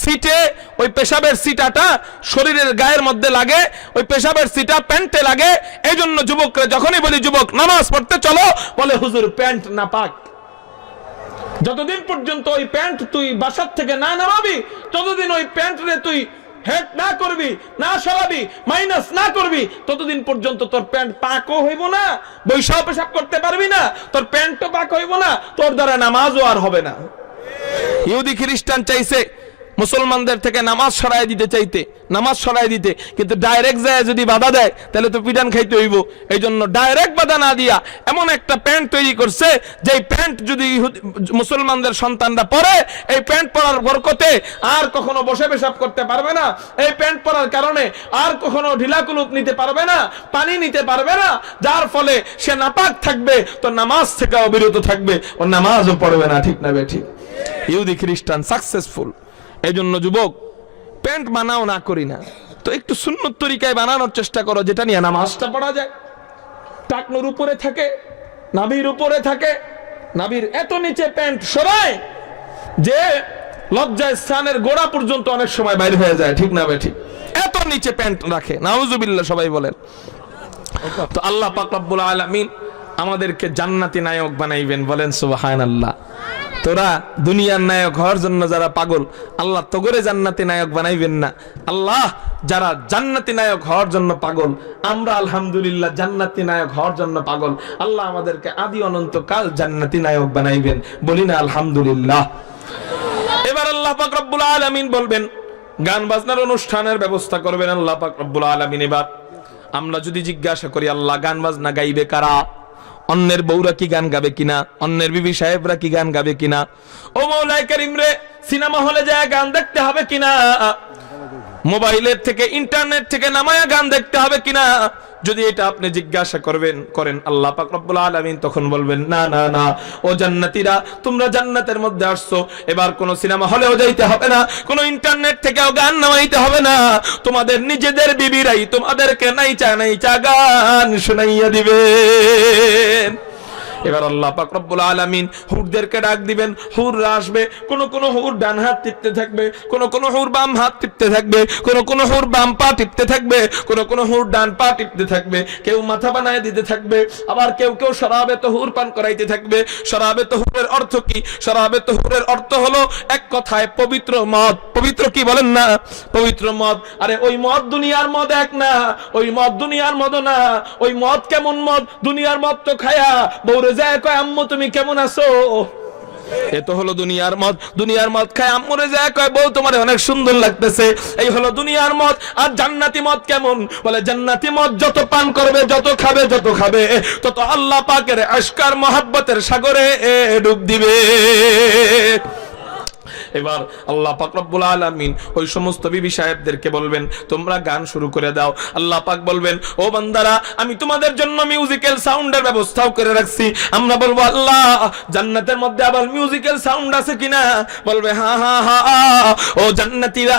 সিটে ওই পেশাবের সিটাটা শরীরের গায়ের মধ্যে লাগে, ওই পেশাবের সিটা প্যান্টে লাগে। এই জন্য যুবকরা যখনই বলি যুবক নামাজ পড়তে চলো, বলে হুজুর প্যান্ট না পাক। যতদিন পর্যন্ত ওই প্যান্ট তুই বাসার থেকে না নামাবি, ততদিন ওই প্যান্ট রে তুই হেড না করবি, না সরাবি, মাইনাস না করবি, ততদিন পর্যন্ত তোর প্যান্ট পাকও হইব না, বৈশাখ পেশাব করতে পারবি না, তোর প্যান্টও পাক হইব না, তোর দ্বারা নামাজও আর হবে না। ইহুদি খ্রিস্টান চাইছে মুসলমানদের থেকে নামাজ সরাই দিতে, চাইতে নামাজ সরাই দিতে, কিন্তু ডাইরেক্ট যায় যদি বাধা দেয় তাহলে তো পিটান খাইতে হইব। এই জন্য ডাইরেক্ট বাধা না দিয়া এমন একটা প্যান্ট তৈরি করছে, যে প্যান্ট যদি মুসলমানদের সন্তানরা পরে, এই প্যান্ট পরার বরকতে আর কখনো বসে পেশাব করতে পারবে না, এই প্যান্ট পরার কারণে আর কখনো ঢিলাকুলুপ নিতে পারবে না, পানি নিতে পারবে না, যার ফলে সে নাপাক থাকবে, তো নামাজ থেকে অবিরত থাকবে, ও নামাজও পড়বে না। ঠিক না বেঠিক? ইহুদি খ্রিস্টান সাকসেসফুল। এই জন্য যুবক প্যান্ট বানাও না করি না, তো একটু সুন্নত তরিকায় বানানোর চেষ্টা করো, যেটা নিয়ে নামাজটা পড়া যায়। টাকনুর উপরে থাকে, নাভির উপরে থাকে, নাভির এত নিচে প্যান্ট সরায় যে লজ্জায় স্থানের গোড়া পর্যন্ত অনেক সময় বাইরে হয়ে যায়। ঠিক না বেঠিক? এত নিচে প্যান্ট রাখে, নাউজুবিল্লাহ সবাই বলেন। তো আল্লাহ পাক রব্বুল আলামিন আমাদেরকে জান্নাতি নায়ক বানাইবেন, বলেন সুবহানাল্লাহ। তোরা দুনিয়ার নায়ক হওয়ার জন্য যারা পাগল, আল্লাহ তোগরে জান্নাতি নায়ক বানাইবেন না। আল্লাহ যারা জান্নাতি নায়ক হওয়ার জন্য পাগল, আমরা আলহামদুলিল্লাহ জান্নাতি নায়ক হওয়ার জন্য পাগল, আল্লাহ আমাদেরকে আদি অনন্ত কাল জান্নাতি নায়ক বানাইবেন, বলি না আলহামদুলিল্লাহ। এবার আল্লাহ পাক রব্বুল আলামিন বলবেন গান বাজনার অনুষ্ঠানের ব্যবস্থা করবেন আল্লাহ পাক রব্বুল আলামিন। এবার আমরা যদি জিজ্ঞাসা করি আল্লাহ গান বাজনা গাইবে কারা? অন্যের বউরা কি গান গাবে কিনা? অন্যের বিবি সাহেবরা কি গান গাবে কিনা? ও মৌলাই কারীম রে, সিনেমা হলে যায় গান দেখতে হবে কিনা? মোবাইলের থেকে ইন্টারনেট থেকে নামায়া গান দেখতে হবে কিনা? যদি এটা আপনি জিজ্ঞাসা করেন আল্লাহ পাক রব্বুল আলামিন তখন বলবেন না না না, ও জান্নাতীরা, তোমরা জান্নাতের মধ্যে আসছো, এবার কোন সিনেমা হলেও যাইতে হবে না, কোন ইন্টারনেট থেকেও গান নামাইতে হবে না, তোমাদের নিজেদের বিবিরাই তোমাদেরকে নাইচা গান শুনাইয়া দিবেন। এবার আল্লাহ পাক রব্বুল আলামিন হুরদেরকে ডাক দিবেন, হুররা আসবে, কোন কোন হুর ডান হাত টিপতে থাকবে, কোন কোন হুর বাম হাত টিপতে থাকবে, কোন কোন হুর বাম পা টিপতে থাকবে, কোন কোন হুর ডান পা টিপতে থাকবে, কেউ মাথা বানায় দিতে থাকবে, আবার কেউ কেউ শরাবে তহুর পান করাইতে থাকবে। শরাবে তহুরের অর্থ কি? শরাবে তহুরের অর্থ হলো এক কথায় পবিত্র মদ। পবিত্র কি বলেন না? পবিত্র মদ। আরে ওই মদ দুনিয়ার মদ এক না, ওই মদ দুনিয়ার মদ না। ওই মদ কেমন মদ? দুনিয়ার মদ তো খায়া বউরে যায় কয় আম্মু তুমি কেমন আছো, এ তো হলো দুনিয়ার মদ। দুনিয়ার মদ খায় আম্মুরে যায় কয় বউ তোমার অনেক সুন্দর লাগতেছে, এই হলো দুনিয়ার মদ। আর জান্নাতি মদ কেমন? বলে জান্নাতি মদ যত পান করবে, যত খাবে তত আল্লাহ পাকের আশকার মহাব্বতের সাগরে ডুব দিবে। এবার আল্লাহ পাক রব্বুল আলামিন ওই সমস্ত বিবি সাহেবদেরকে বলবেন তোমরা গান শুরু করে দাও। আল্লাহ পাক বলবেন ও বান্দারা, আমি তোমাদের জন্য মিউজিক্যাল সাউন্ডের ব্যবস্থাও করে রাখছি। আমরা বলবো আল্লাহ জান্নাতের মধ্যে আবার মিউজিক্যাল সাউন্ড আছে কিনা? বলবে হ্যাঁ হ্যাঁ হ্যাঁ, ও জান্নাতীরা,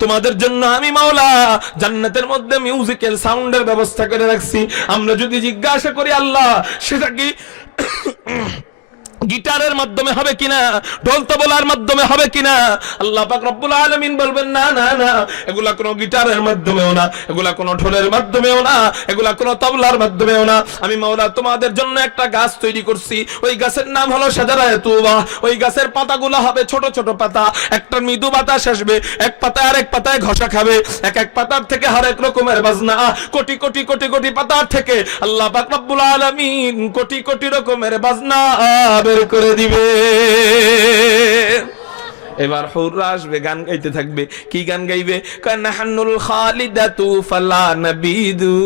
তোমাদের জন্য আমি মাওলা জান্নাতের মধ্যে মিউজিক্যাল সাউন্ডের ব্যবস্থা করে রাখছি। আমরা যদি জিজ্ঞাসা করি আল্লাহ সেটা কি গিটারের মাধ্যমে হবে কিনা, ঢোল তবলার মাধ্যমে হবে কিনা? আল্লাহ পাক রব্বুল আলামিন বলবেন না না না, এগুলা কোনো গিটারের মাধ্যমেও না, এগুলা কোনো ঢোলের মাধ্যমেও না, এগুলা কোনো তবলার মাধ্যমেও না। আমি মাওলা তোমাদের জন্য একটা গাছ তৈরি করছি, ওই গাছের নাম হলো শাজারায়ে তুবা। ওই গাছের পাতাগুলো হবে ছোট ছোট পাতা, একটা মৃদু বাতাস আসবে, এক পাতায় আরেক পাতায় ঘষা খাবে, এক এক পাতার থেকে হরেক রকমের বাজনা, কোটি কোটি কোটি কোটি পাতার থেকে আল্লাহ পাক রব্বুল আলামিন কোটি কোটি রকমের বাজনা বের করে দিবে। এবার হুররা আসবে, গান গাইতে থাকবে। কি গান গাইবে? নাহনুল খালিদাতু ফালা নাবিদু,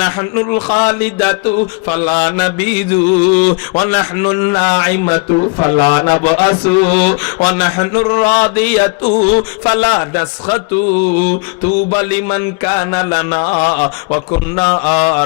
নাহনুল খালিদাতু ফালা নাবিদু, ওয়া নাহনুল নাইমাতু ফালা নাবআসু, ওয়া নাহনুর রাদিয়াতু ফালা নাসখাতু, তুবা লিমান কানা লানা ওয়া কুননা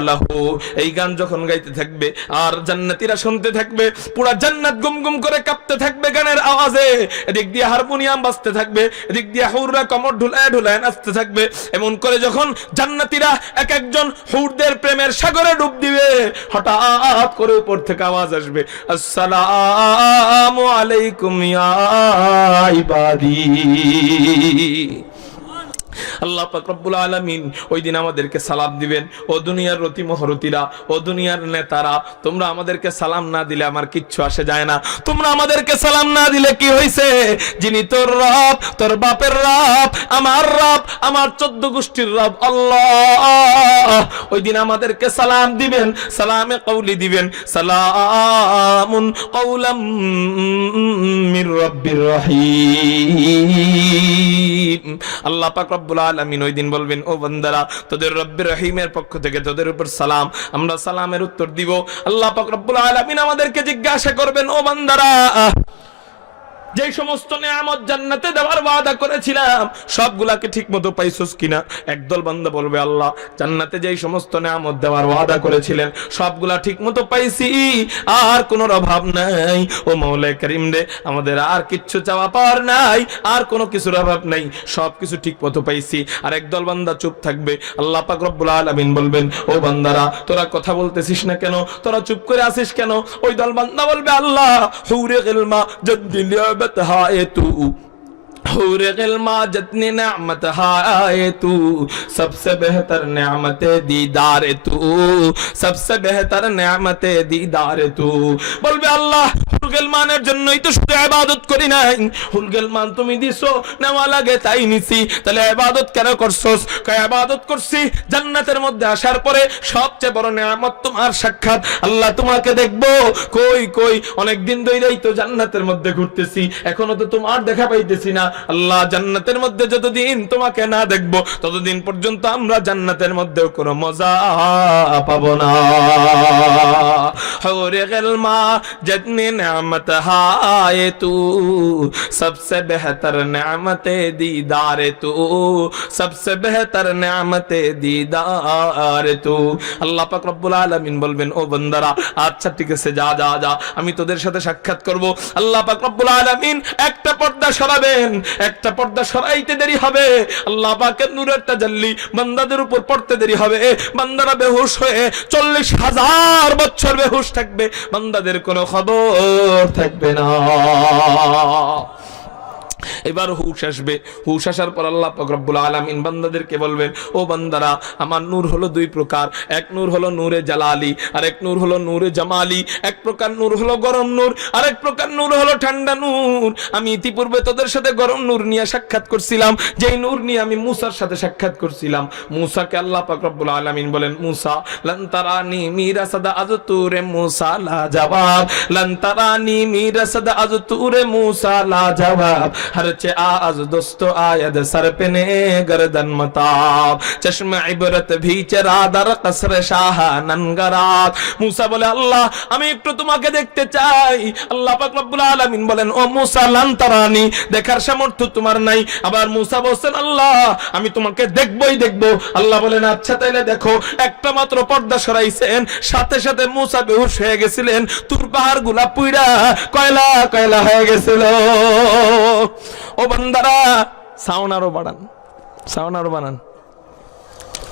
লাহু। এই গান যখন গাইতে থাকবে আর জান্নাতীরা শুনতে থাকবে, পুরা জান্নাত গুমগুম করে কাঁপতে থাকবে গানের আওয়াজে। এদিক দিয়ে হারমোনিয়াম বাজতে থাকবে, এদিক দিয়ে হুররা কমর ঢুলায় ঢুলায় নাচতে থাকবে। এমন করে যখন জান্নাতীরা এক একজন হুরদের প্রেমের সাগরে ডুব দিবে, হঠাৎ করে উপর থেকে আওয়াজ আসবে, আসসালামু আলাইকুম ইয়া ইবাদি। আল্লাহ পাক রব্বুল আলামিন ওই দিন আমাদেরকে সালাম দিবেন। ও দুনিয়ার রতি মহরতিরা, ও দুনিয়ার নেতারা, তোমরা আমাদেরকে সালাম না দিলে আমার কিচ্ছু আসে যায় না। তোমরা আমাদেরকে সালাম না দিলে কি হইছে? যিনি তোর রব, তোর বাপের রব, আমার রব, আমার 14 গোষ্ঠীর রব আল্লাহ, ওই দিন আমাদেরকে সালাম দিবেন, সালামে কওলি দিবেন, সালামুন কওলাম মির রাব্বির রহিম। আল্লাহ পাক রব্বুল আলামিন ওই দিন বলবেন ও বান্দারা, তোদের রব্বির রহিমের পক্ষ থেকে তোদের উপর সালাম। আমরা সালামের উত্তর দিব। আল্লাহ পাক রব্বুল আলামিন আমাদেরকে জিজ্ঞাসা করবেন ও বান্দারা, যেই সমস্ত নিয়ামত জান্নাতে দেওয়ার ওয়াদা করেছিলাম সবগুলাকে ঠিকমতো পাইছস কিনা? একদল বান্দা বলবে আল্লাহ জান্নাতে যেই সমস্ত নিয়ামত দেওয়ার ওয়াদা করেছিলেন সবগুলা ঠিকমতো পাইছি, আর কোনো অভাব নাই। ও মাওলা কারীম রে, আমাদের আর কিচ্ছু চাওয়া পাওয়ার নাই, আর কোনো কিছুর অভাব নাই, সবকিছু ঠিকমতো পাইছি। আর একদল বান্দা চুপ থাকবে। আল্লাহ পাক রব্বুল আলামিন বলবেন ও বান্দারা, তোরা কথা বলতেছিস না কেন? তোরা চুপ করে আছিস কেন? ওই দল বান্দা বলবে আল্লাহ হুরে গিলমা জাদ্দিল हूर गिल्मा जितनी नेमत है तू सबसे बेहतर नेमत दीदार तू सबसे बेहतर नेमत दीदार तू বলবে আল্লাহ হুলগেলমানের জন্যই তো শুধু ইবাদত করি নাই হুলগেলমান তুমি দিছো নেওয়া লাগে তাই নিছি তাহলে ইবাদত কেন করছস কয় ইবাদত করছি জান্নাতের মধ্যে আসার পরে সবচেয়ে বড় নিয়ামত তোমার সাক্ষাৎ আল্লাহ তোমাকে দেখবো কই কই অনেক দিন ধরেই তো জান্নাতের মধ্যে ঘুরতেছি এখনো তো তোমার দেখা পাইতেছি না আল্লাহ জান্নাতের মধ্যে যতদিন তোমাকে না দেখবো ততদিন পর্যন্ত আমরা জান্নাতের মধ্যেও কোনো মজা পাবো না হৌরে গেলমা जितनी नेमत है तू सबसे बेहतर नेमत दीदार तू सबसे बेहतर नेमत दीदार तू আল্লাহ পাক রব্বুল আলামিন বলবেন ও বান্দারা আচ্ছা ঠিক আছে যা যা যা আমি তোদের সাথে সাক্ষাৎ করব আল্লাহ পাক রব্বুল আলামিন একটা পর্দা সরাবেন একটা পর্দা সরাইতে দেরি হবে আল্লাহ পাকের নূরের তাজাল্লি বান্দাদের উপর পড়তে দেরি হবে বান্দারা বেহুশ হয়ে ৪০,০০০ বছর বেহুশ থাকবে বান্দাদের কোনো খবর থাকবে না এবার হুশ আসবে হুশ আসার পর আল্লাহ পাক রব্বুল আলামিন বান্দাদেরকে বলবেন ও বান্দারা আমার নূর হলো দুই প্রকার এক নূর হলো নূরে জালালি আর এক নূর হলো নূরে জামালি এক প্রকার নূর হলো গরম নূর আর এক প্রকার নূর হলো ঠান্ডা নূর আমি ইতিপূর্বে তোদের সাথে গরম নূর নিয়ে সাক্ষাৎ করছিলাম যেই নূর নিয়ে আমি মুসার সাথে সাক্ষাৎ করছিলাম মুসাকে আল্লাহ পাক রব্বুল আলামিন বলেন মুসা লান তারানি মিরাসাদা আযতুরে মুসা লা জবাব লান তারানি মিরাসাদা আযতুরে মুসা লা জবাব हरचे आज दोस्तों आयद सर पे ने गर्दन मताब चश्मे इबरत भी चरा दर कसर शाह ननगरात मूसा बोले अल्लाह আমি একটু তোমাকে দেখতে চাই আল্লাহ পাক রব্বুল আলামিন বলেন ও মুসা লান তারানি দেখার সামর্থ্য তোমার নাই আবার মুসা বলেন আল্লাহ আমি তোমাকে দেখবই দেখব আল্লাহ বলেন আচ্ছা তাইলে দেখো একটা মাত্র পর্দা সরাইছেন সাথে সাথে মুসা বেহুশ হয়ে গেছিলেন তুর পাহাড়গুলা পুইড়া কয়লা কয়লা হয়ে গেছিল ও বান্দারা সাউন্ড আরো বাড়ান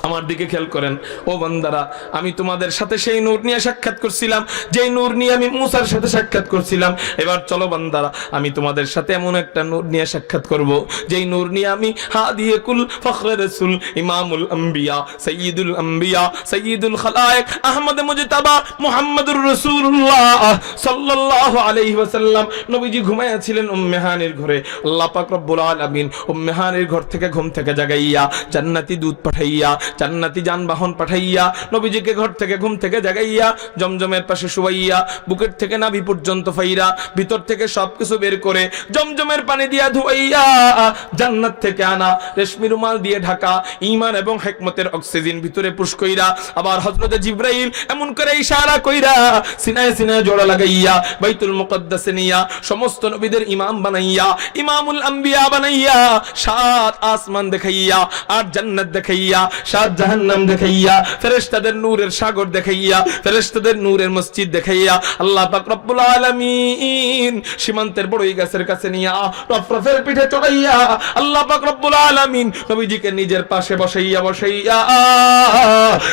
আমার দিকে খেয়াল করেন ও বান্দারা আমি তোমাদের সাথে সেই নূর নিয়ে সাক্ষাৎ করছিলাম যেই নূর নিয়ে আমি মুসার সাথে সাক্ষাৎ করছিলাম এবার চলো বান্দারা আমি তোমাদের সাথে এমন একটা নূর নিয়ে সাক্ষাৎ করব যেই নূর নিয়ে আমি হাদিয়ে কুল ফখরে রাসূল ইমামুল আম্বিয়া সাইয়্যিদুল খালায়েক আহমদ মুজতাবা মুহাম্মদুর রাসূলুল্লাহ সাল্লাল্লাহু আলাইহি ওয়াসাল্লাম নবীজি ঘুমায়াছিলেন উম্মে হানির ঘরে আল্লাহ পাক রব্বুল আলামিন উম্মে হানির ঘর থেকে ঘুম থেকে জাগাইয়া জান্নাতি দুধ পাঠাইয়া জান্নাতি যানবাহন পাঠাইয়া নবীজিকে ঘর থেকে ঘুম থেকে জাগাইয়া জমজমের পাশে শুয়াইয়া বুকের থেকে নাভি পর্যন্ত ফাইরা ভিতর থেকে সবকিছু বের করে জমজমের পানি দিয়া ধুইয়া জান্নাত থেকে আনা রেশমি রুমাল দিয়ে ঢাকা ঈমান এবং হিকমতের অক্সিজেন ভিতরে পুশ কইরা আবার হযরতে জিবরাইল এমন করে ইশারা কইরা সিনায় সিনায় জোড়া লাগাইয়া বাইতুল মুকদ্দাসে নিয়া সমস্ত নবীদের ইমাম বানাইয়া ইমামুল আম্বিয়া বানাইয়া সাত আসমান দেখাইয়া আর জান্নাত দেখাইয়া সাত জাহান্নাম দেখাইয়া ফেরেশতাদের নূরের সাগর দেখাইয়া ফেরেশতাদের নূরের মসজিদ দেখাইয়া আল্লাহ পাক রব্বুল আলামিন সীমান্তের বড়ই গাছের কাছে নিয়া রফরফের পিঠে চড়াইয়া আল্লাহ পাক রব্বুল আলামিন নবীজিকে নিজের পাশে বসাইয়া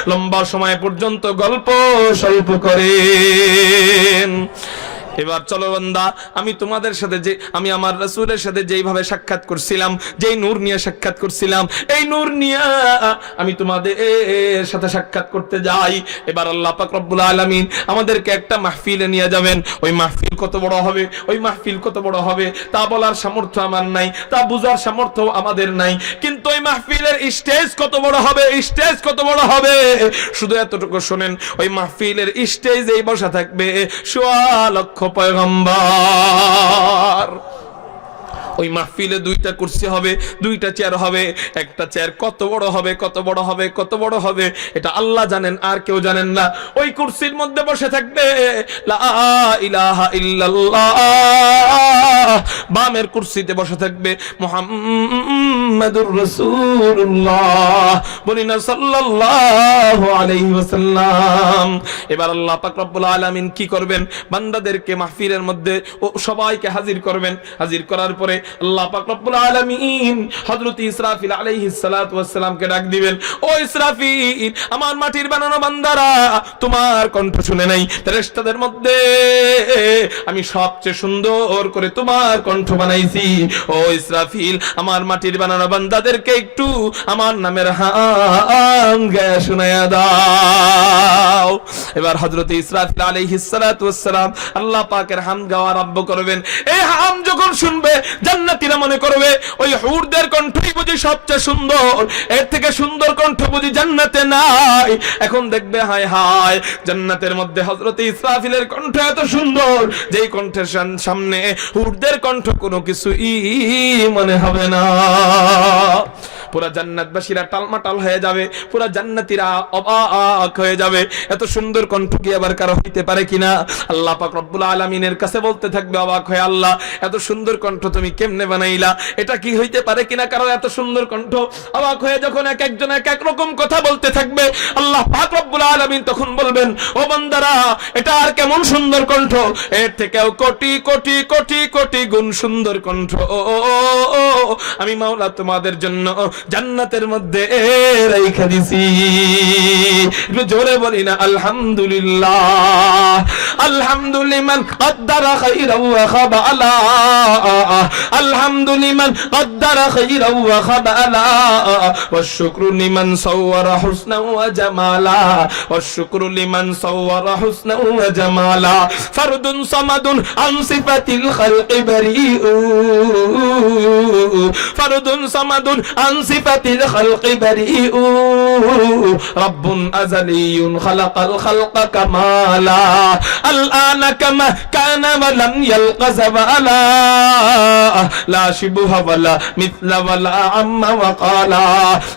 লম্বা সময় পর্যন্ত গল্প স্বল্প করেন এবার চলো বান্দা আমি তোমাদের সাথে যে আমি আমার রাসূলের সাথে যেইভাবে সাক্ষাৎ করছিলাম যেই নূর নিয়ে সাক্ষাৎ করছিলাম এই নূর নিয়ে আমি তোমাদের সাথে সাক্ষাৎ করতে যাই এবার আল্লাহ পাক রব্বুল আলামিন আমাদেরকে একটা মাহফিলে নিয়ে যাবেন ওই মাহফিল কত বড় হবে ওই মাহফিল কত বড় হবে তা বলার সামর্থ্য আমার নাই তা বুঝার সামর্থ্য আমাদের নাই কিন্তু ওই মাহফিলের স্টেজ কত বড় হবে স্টেজ কত বড় হবে শুধু এতটুকু শুনেন ওই মাহফিলের স্টেজেই বসা থাকবে সোয়া লক্ষ পয়গম্বর ওই মাহফিলে দুইটা কুরসি হবে দুইটা চেয়ার হবে একটা চেয়ার কত বড় হবে কত বড় হবে কত বড় হবে এটা আল্লাহ জানেন আর কেউ জানেন না ওই কুরসির মধ্যে বসে থাকবে লা ইলাহা ইল্লাল্লাহ বামের কুরসিতে বসে থাকবে মুহাম্মাদুর রাসূলুল্লাহ বলি না সাল্লাল্লাহু আলাইহি ওয়াসাল্লাম এবার আল্লাহ পাক রব্বুল আলামিন কি করবেন বান্দাদেরকে মাহফিলের মধ্যে ও সবাইকে হাজির করবেন হাজির করার পরে আল্লাহ পাক রব্বুল আলামিন হযরত ইসরাফিল আলাইহিস সালাতু ওয়াস সালামকে ডাক দিবেন ও ইসরাফিল আমার মাটির বানানো বান্দারা তোমার কণ্ঠ শুনে নাই ফেরেশতাদের মধ্যে আমি সবচেয়ে সুন্দর করে তোমার কণ্ঠ কণ্ঠ বানাইছি, ও ইসরাফিল আমার মাটির বানানো বান্দাদেরকে একটু আমার নামের হাম গায়ে শোনায়া দাও। এবার হযরত ইসরাফিল আলাইহিস সালাতু ওয়াস সালাম আল্লাহ পাকের হামদ গাওয়া আরম্ভ করবেন। এই হাম যখন শুনবে জান্নাতীরা মনে করবে ওই হুরদের কণ্ঠই বুঝি সবচেয়ে সুন্দর, এর থেকে সুন্দর কণ্ঠ বুঝি জান্নাতে নাই। এখন দেখবে হায় হায় জান্নাতের মধ্যে হযরত ইসরাফিলের কণ্ঠ এত সুন্দর, যেই কণ্ঠের সামনে হুরদের কণ্ঠ কোনো কিছুই মনে হবে না। পুরা জান্নাতবাসীরা টালমাটাল হয়ে যাবে, পুরা জান্নাতীরা অবাক হয়ে যাবে। এত সুন্দর কণ্ঠ কি আবার কারো হইতে পারে কিনা? আল্লাহ পাক রব্বুল আলামিনের কাছে বলতে থাকবে অবাক হয়ে, আল্লাহ এত সুন্দর কণ্ঠ তুমি কেমনে বানাইলা? এটা কি হইতে পারে কিনা কারো এত সুন্দর কণ্ঠ? অবাক হয়ে যখন এক একজন এক এক রকম কথা বলতে থাকবে, আল্লাহ পাক রব্বুল আলামিন তখন বলবেন, ও বান্দারা এটা আর কেমন সুন্দর কণ্ঠ, এর থেকেও কোটি কোটি কোটি কোটি গুণ সুন্দর কণ্ঠ আমি মাওলা তোমাদের জন্য জান্নাতের মধ্যে রাইখা দিছি। একটু জোরে বলি না আলহামদুলিল্লাহ। আলহামদুলিমান কদ্দারা খাইরাও ওয়া খাবালা, আলহামদুলিমান কদ্দারা খাইরাও ওয়া খাবালা, ওয়াশ শুকরু লিমান সাওয়ারা হুসনাও ওয়া জামালা, ওয়াশ শুকরু লিমান সাওয়ারা হুসনাও ওয়া জামালা, ফারদুন সামাদুন আন সিফাতিল খালকি বারিউ, ফারদুন সামাদুন আন সিফাতিল খালকি বারিউ, রাব্বুন আযালিয়ুন খালাকাল খালকা কামালা, আল-আনা কামা কানা ওয়া লাম ইয়ালকা যাবালা, লা শিবহা ওয়ালা মিথলা ওয়ালা আম্মা ওয়া ক্বালা,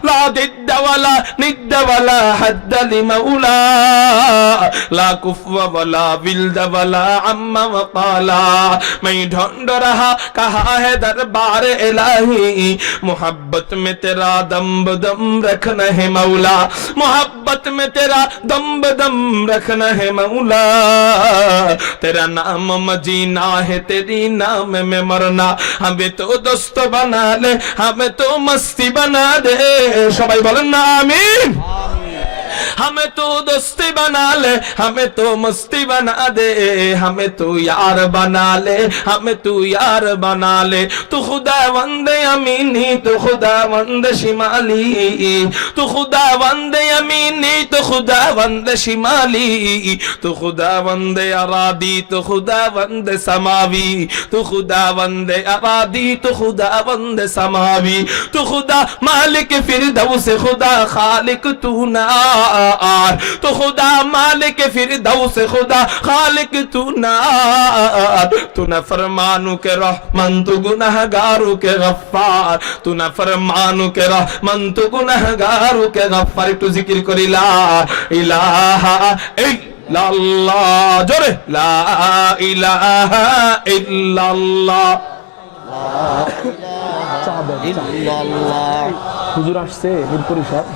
লা দিদ্দা ওয়ালা নিদ্দা ওয়ালা হাদ্দা লিমাউলা, লা কুফওয়া ওয়ালা বিলদা ওয়ালা আম্মা ওয়া ক্বালা, मैं ढूंढ रहा कहाँ है दरबार इलाही, मोहब्बत में तेरा दम बदम रखना है मौला, मोहब्बत में तेरा दम बदम रखना है मौला, तेरा नाम मजीना है तेरी नाम में मरना, हमें तो दोस्त बना ले हमें तो मस्ती बना दे, सबाई बोलें ना आमीन। हमें तो दोस्ती बना ले हमें तो मस्ती बना दे, हमें तो यार बना ले हमें तू यार बना ले, तू खुदा वंदे अमीनी तो खुदा वंदे शिमाली, तू खुदा वंदे अमीनी तो खुदा वंदे शिमाली, तू खुदा वंदे अरादी तो खुदा वंदे समावी, तू खुदा वंदे अरादी तो खुदा वंदे समावी, तू खुदा मालिक फिरदौस खुदा खालिक तू ना, तो खुदा मालिक फिरदौस खुदा खालिक तू ना, तू न फरमानू के रहमान तू गुनहगारू के गफ्फार, तू न फरमानू के रहमान तू गुनहगारू के गफ्फार। একটু জিকির করি লা ইলাহা ইল্লাল্লাহ, জোরে লা ইলাহা ইল্লাল্লাহ, লা ইলাহা ইল্লাল্লাহ। হুজুর আসছে এর পরিষদ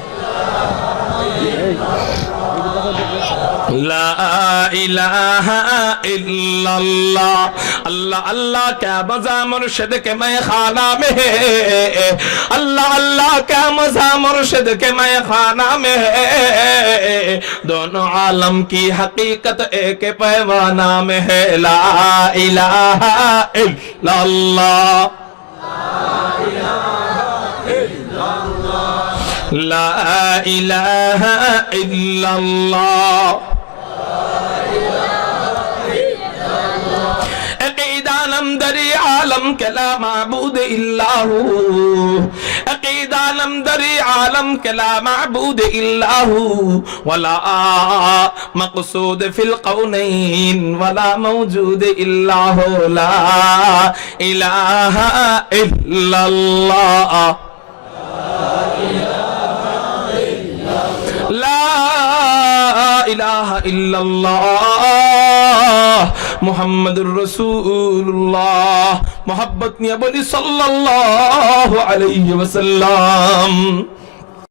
লা ইলাহা ইল্লাল্লাহ, अल्लाह अल्लाह क्या मजा मुर्शिद के मैं खाना में है, अल्लाह अल्लाह क्या मजा मुर्शिद के मैं खाना में है, दोनों आलम की हकीकत एक पैमाना में है, ला इलाहा इल्लल्लाह, ला इलाहा इल्लल्लाह। अक़ीदानम दरी आलम के ला माबूद इल्लाहु, अक़ीदानम दरी आलम के ला माबूद इल्लाहु, वला मक़सूद फिल कौनैन वला मौजूद इल्लाहु, ला इलाहा इल्लल्लाह, ला इलाहा इल्लल्लाह मुहम्मदुर रसूलुल्लाह। मोहब्बत निया बोली सल्लल्लाहु अलैहि वसल्लम।